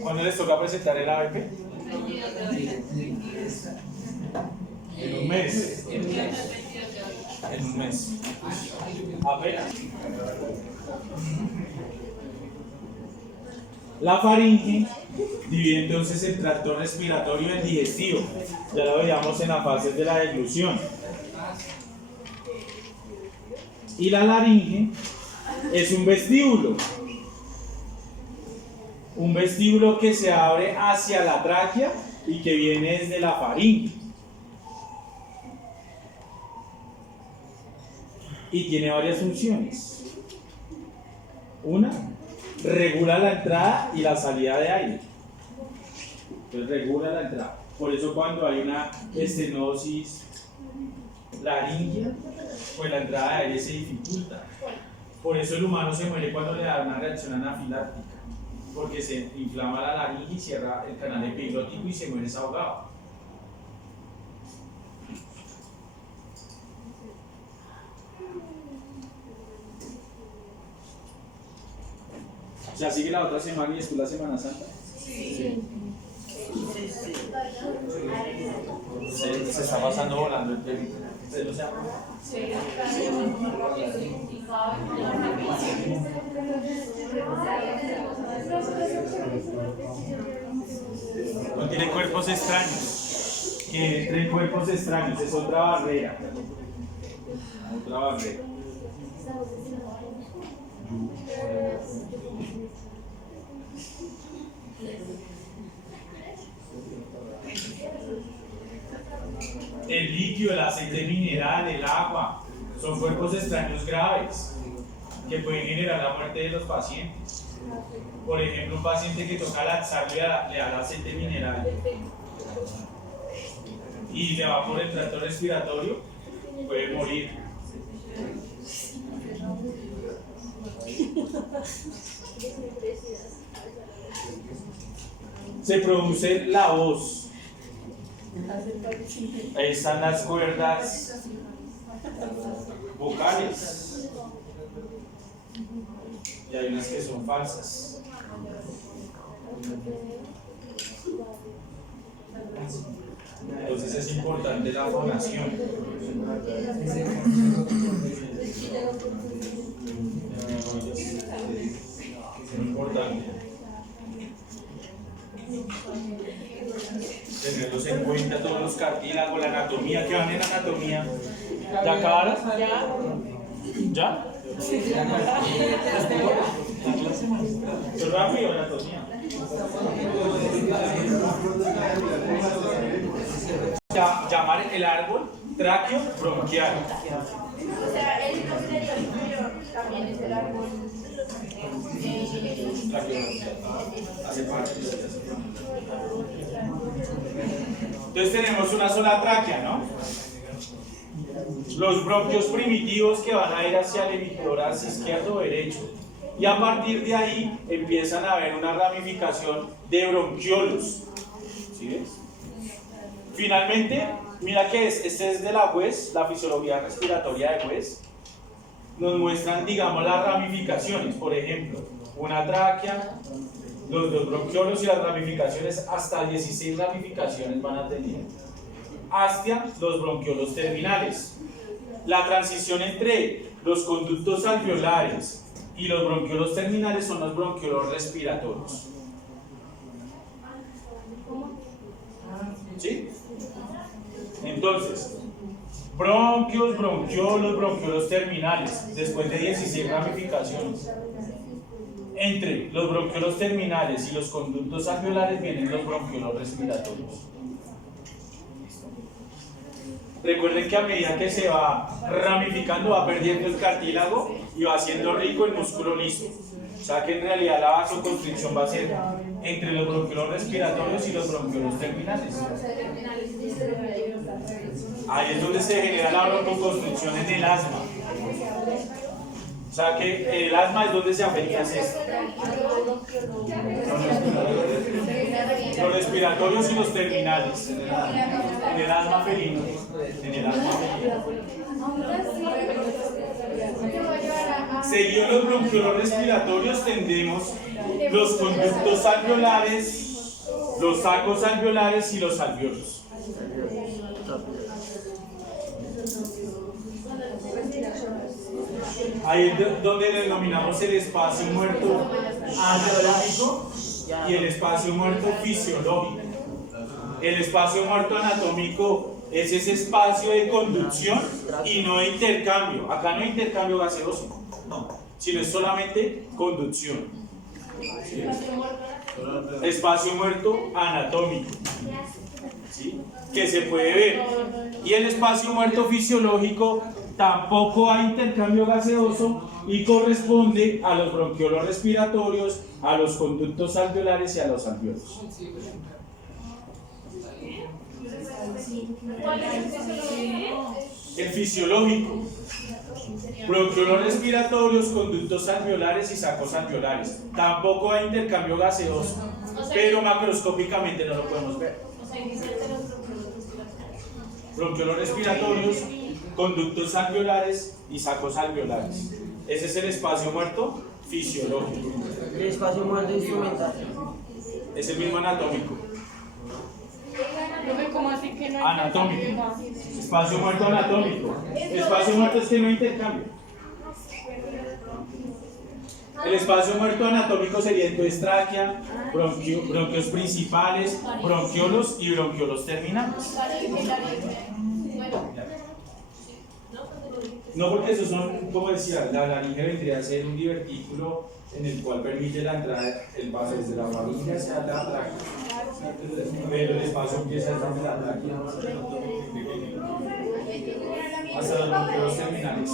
¿Cuándo les toca presentar el ABP? En un mes. En un mes. Apenas. La faringe divide entonces el tracto respiratorio en digestivo. Ya lo veíamos en la fase de la deglución. Y la laringe es un vestíbulo. Un vestíbulo que se abre hacia la tráquea y que viene desde la faringe. y tiene varias funciones. Una, regula la entrada y la salida de aire. Entonces regula la entrada. Por eso cuando hay una estenosis laringea, pues la entrada de aire se dificulta. Por eso el humano se muere cuando le da una reacción anafiláctica, porque se inflama la laringe y cierra el canal epiglótico y se muere ahogado. O sea, sigue la otra semana y después la Semana Santa. Sí, sí. Se está pasando volando el tiempo. ¿Ustedes lo saben? No tiene cuerpos extraños. Que entre cuerpos extraños es otra barrera. Otra barrera. El líquido, el aceite mineral, el agua, son cuerpos extraños graves que pueden generar la muerte de los pacientes. Por ejemplo, un paciente que toca laxar le da el aceite mineral y le va por el tracto respiratorio, puede morir. Se produce la voz. Ahí están las cuerdas vocales. Y hay unas que son falsas. Entonces es importante la fonación. Es muy importante tenerlos en cuenta, todos los cartílagos, la anatomía, que van en anatomía. ¿Ya acabaron? ¿Ya? ¿Es rápido anatomía? Llamar el árbol tráqueo bronquial. O sea, el inferior también es el árbol. Hace parte. Entonces tenemos una sola tráquea, ¿no? Los bronquios primitivos que van a ir hacia el emisor hacia izquierdo o derecho. Y a partir de ahí empiezan a haber una ramificación de bronquiolos. ¿Sí ves? Finalmente, mira que este es de la West, la fisiología respiratoria de West. Nos muestran, digamos, las ramificaciones. Por ejemplo, una tráquea, los bronquiolos y las ramificaciones, hasta 16 ramificaciones van a tener. Hasta los bronquiolos terminales. La transición entre los conductos alveolares y los bronquiolos terminales son los bronquiolos respiratorios. ¿Sí? Entonces, bronquios, bronquiolos, bronquiolos terminales, después de 16 ramificaciones. Entre los bronquiolos terminales y los conductos alveolares vienen los bronquiolos respiratorios. Recuerden que a medida que se va ramificando va perdiendo el cartílago y va siendo rico el músculo liso. O sea que en realidad la vasoconstricción va a ser entre los bronquiolos respiratorios y los bronquiolos terminales. Ahí es donde se genera la broncoconstricción en el asma. O sea que el asma es donde se afecta esto. Los respiratorios y los terminales. En el asma felino. En el asma felino. Seguido los bronquiolos respiratorios tendremos los conductos alveolares, los sacos alveolares y los alveolos. Ahí es donde denominamos el espacio muerto anatómico y el espacio muerto fisiológico. El espacio muerto anatómico es ese espacio de conducción y no de intercambio. Acá no hay intercambio gaseoso, no, sino es solamente conducción. ¿Sí? Espacio muerto anatómico, ¿sí? Que se puede ver. Y el espacio muerto fisiológico tampoco hay intercambio gaseoso y corresponde a los bronquiolos respiratorios, a los conductos alveolares y a los alvéolos. El fisiológico, bronquiolos respiratorios, conductos alveolares y sacos alveolares. Tampoco hay intercambio gaseoso, pero macroscópicamente no lo podemos ver. Bronquiolos respiratorios, conductos alveolares y sacos alveolares. Ese es el espacio muerto fisiológico. El espacio muerto instrumental. Es el mismo anatómico. Profe, ¿cómo así que no hay Anatómico. intercambio? Espacio muerto anatómico. Espacio muerto es que no hay intercambio. El espacio muerto anatómico sería entonces tráquea, bronquios principales, bronquiolos y bronquiolos terminales. No, porque esos son, como decía, la laringe vendría a ser un divertículo en el cual permite la entrada, el paso desde la faringe hacia la tráquea. Pero el espacio empieza desde la tráquea hasta los bronquiolos terminales.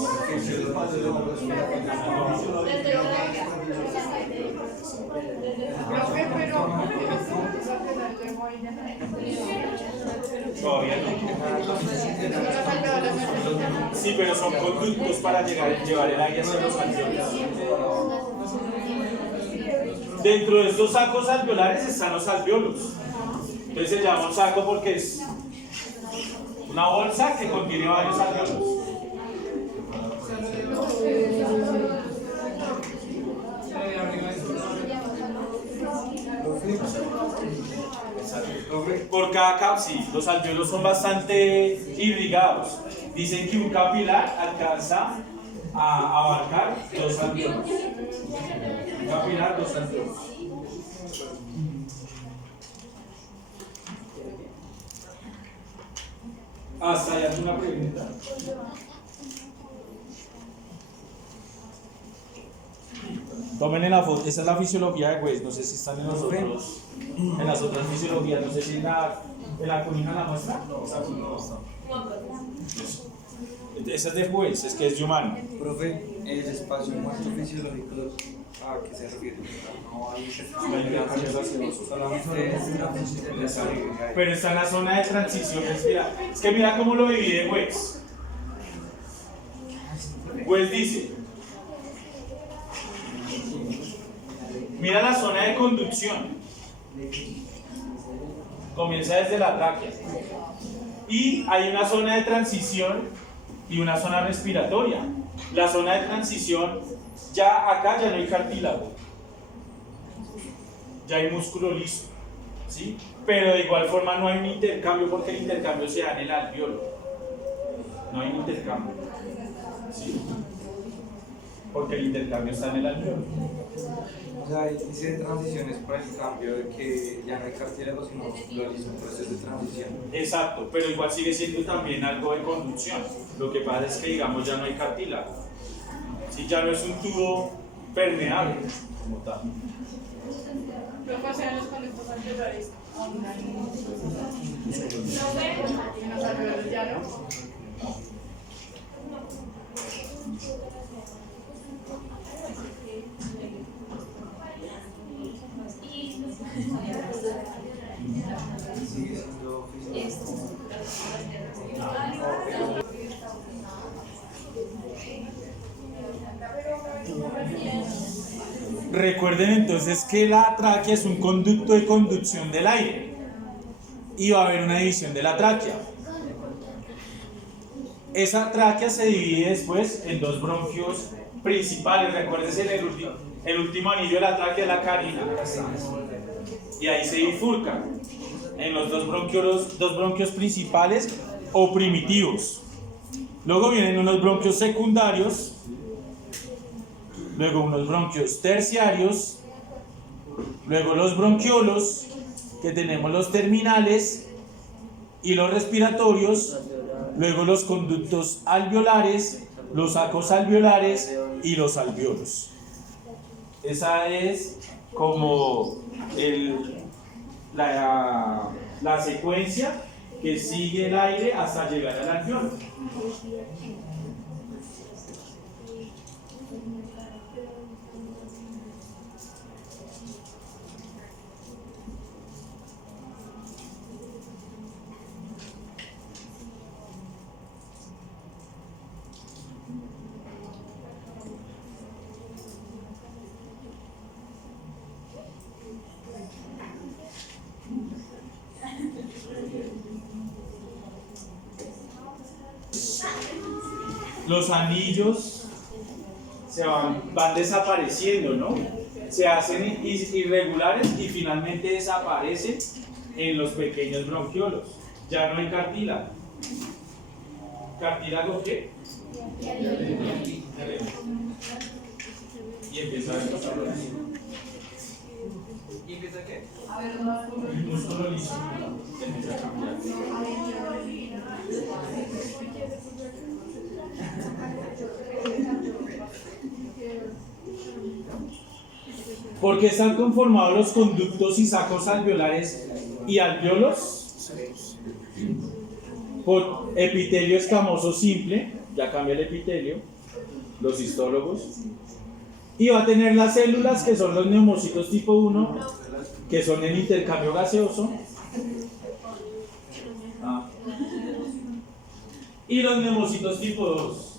Profe, pero Todavía no. Sí, pero son conductos para llevar el aire hacia los alveolos. Dentro de estos sacos alveolares están los alveolos. Entonces se llama un saco porque es una bolsa que contiene varios alveolos. Por cada sí, los alveolos son bastante irrigados. Dicen que un capilar alcanza a abarcar 2 alveolos. Un capilar, 2 alveolos. ¿Hasta ahí alguna pregunta? Tomen en la foto, esa es la fisiología de Weiss, no sé si están en las otras fisiologías, no sé si en la cunina la muestra. Esa es de Weiss, es que es de humano. Profe, el espacio muerto fisiológico, ¿a qué se refiere? No hay solamente es una función de salud. Pero está en la zona de transición respiratoria. Es que mira cómo lo divide Weiss. Weiss dice, mira la zona de conducción. Comienza desde la tráquea. Y hay una zona de transición y una zona respiratoria. La zona de transición, ya acá ya no hay cartílago. Ya hay músculo liso. ¿Sí? Pero de igual forma no hay un intercambio porque el intercambio se da en el alveolo. No hay un intercambio. ¿Sí? Porque el intercambio está en el alveolo. O sea, dice transiciones para el cambio de que ya no hay cartílago, sino músculo liso, un proceso de transición. Exacto, pero igual sigue siendo también algo de conducción. Lo que pasa es que, digamos, ya no hay cartílago. Si ya no es un tubo permeable, como tal. Profe, o sea, los conductos alveolares aún hay menos alveolos ya, ¿no? Sigue siendo fisiológico. Recuerden entonces que la tráquea es un conducto de conducción del aire y va a haber una división de la tráquea. Esa tráquea se divide después en 2 bronquios principales. Recuérdense el último anillo de la tráquea es la carina y ahí se bifurca en los 2 bronquios principales o primitivos. Luego vienen unos bronquios secundarios, luego unos bronquios terciarios, luego los bronquiolos, que tenemos los terminales y los respiratorios, luego los conductos alveolares, los sacos alveolares y los alvéolos. Esa es como la secuencia que sigue el aire hasta llegar al alvéolo. los anillos se van desapareciendo, ¿no? Se hacen irregulares y finalmente desaparecen en los pequeños bronquiolos. Ya no hay cartílago. ¿Cartílago qué? Y empieza a desarrollarse. ¿Y empieza qué? El músculo liso se empieza a cambiar. ¿Por qué están conformados los conductos y sacos alveolares y alveolos? Por epitelio escamoso simple, ya cambia el epitelio, los histólogos, y va a tener las células que son los neumocitos tipo 1, que son el intercambio gaseoso, y los neumocitos tipo 2.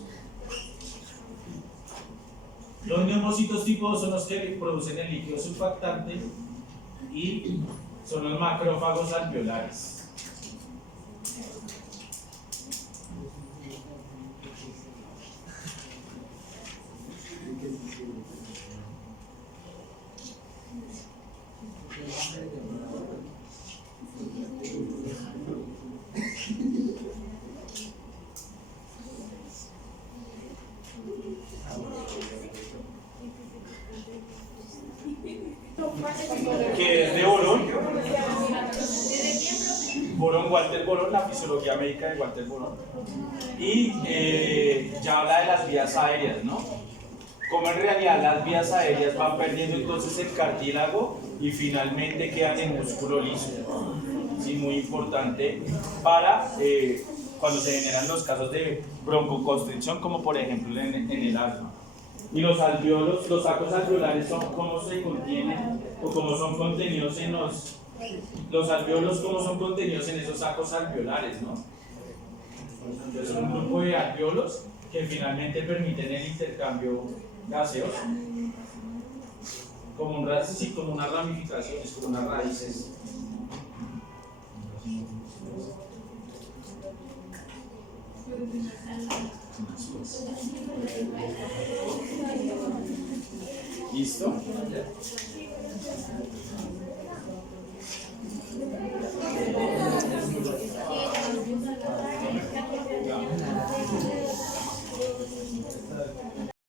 Los neumocitos tipo 2 son los que producen el líquido surfactante y son los macrófagos alveolares. Que es de Borón. Walter Borón, la fisiología médica de Walter Borón. Y ya habla de las vías aéreas, ¿no? Como en realidad las vías aéreas van perdiendo entonces el cartílago y finalmente quedan en músculo liso. Sí, muy importante para cuando se generan los casos de broncoconstricción, como por ejemplo en el asma. Y los alveolos, los sacos alveolares son cómo se contienen o cómo son contenidos en los alveolos, cómo son contenidos en esos sacos alveolares, ¿no? Entonces son un grupo de alveolos que finalmente permiten el intercambio gaseoso, como unas ramificaciones, como unas raíces. ¿Listo?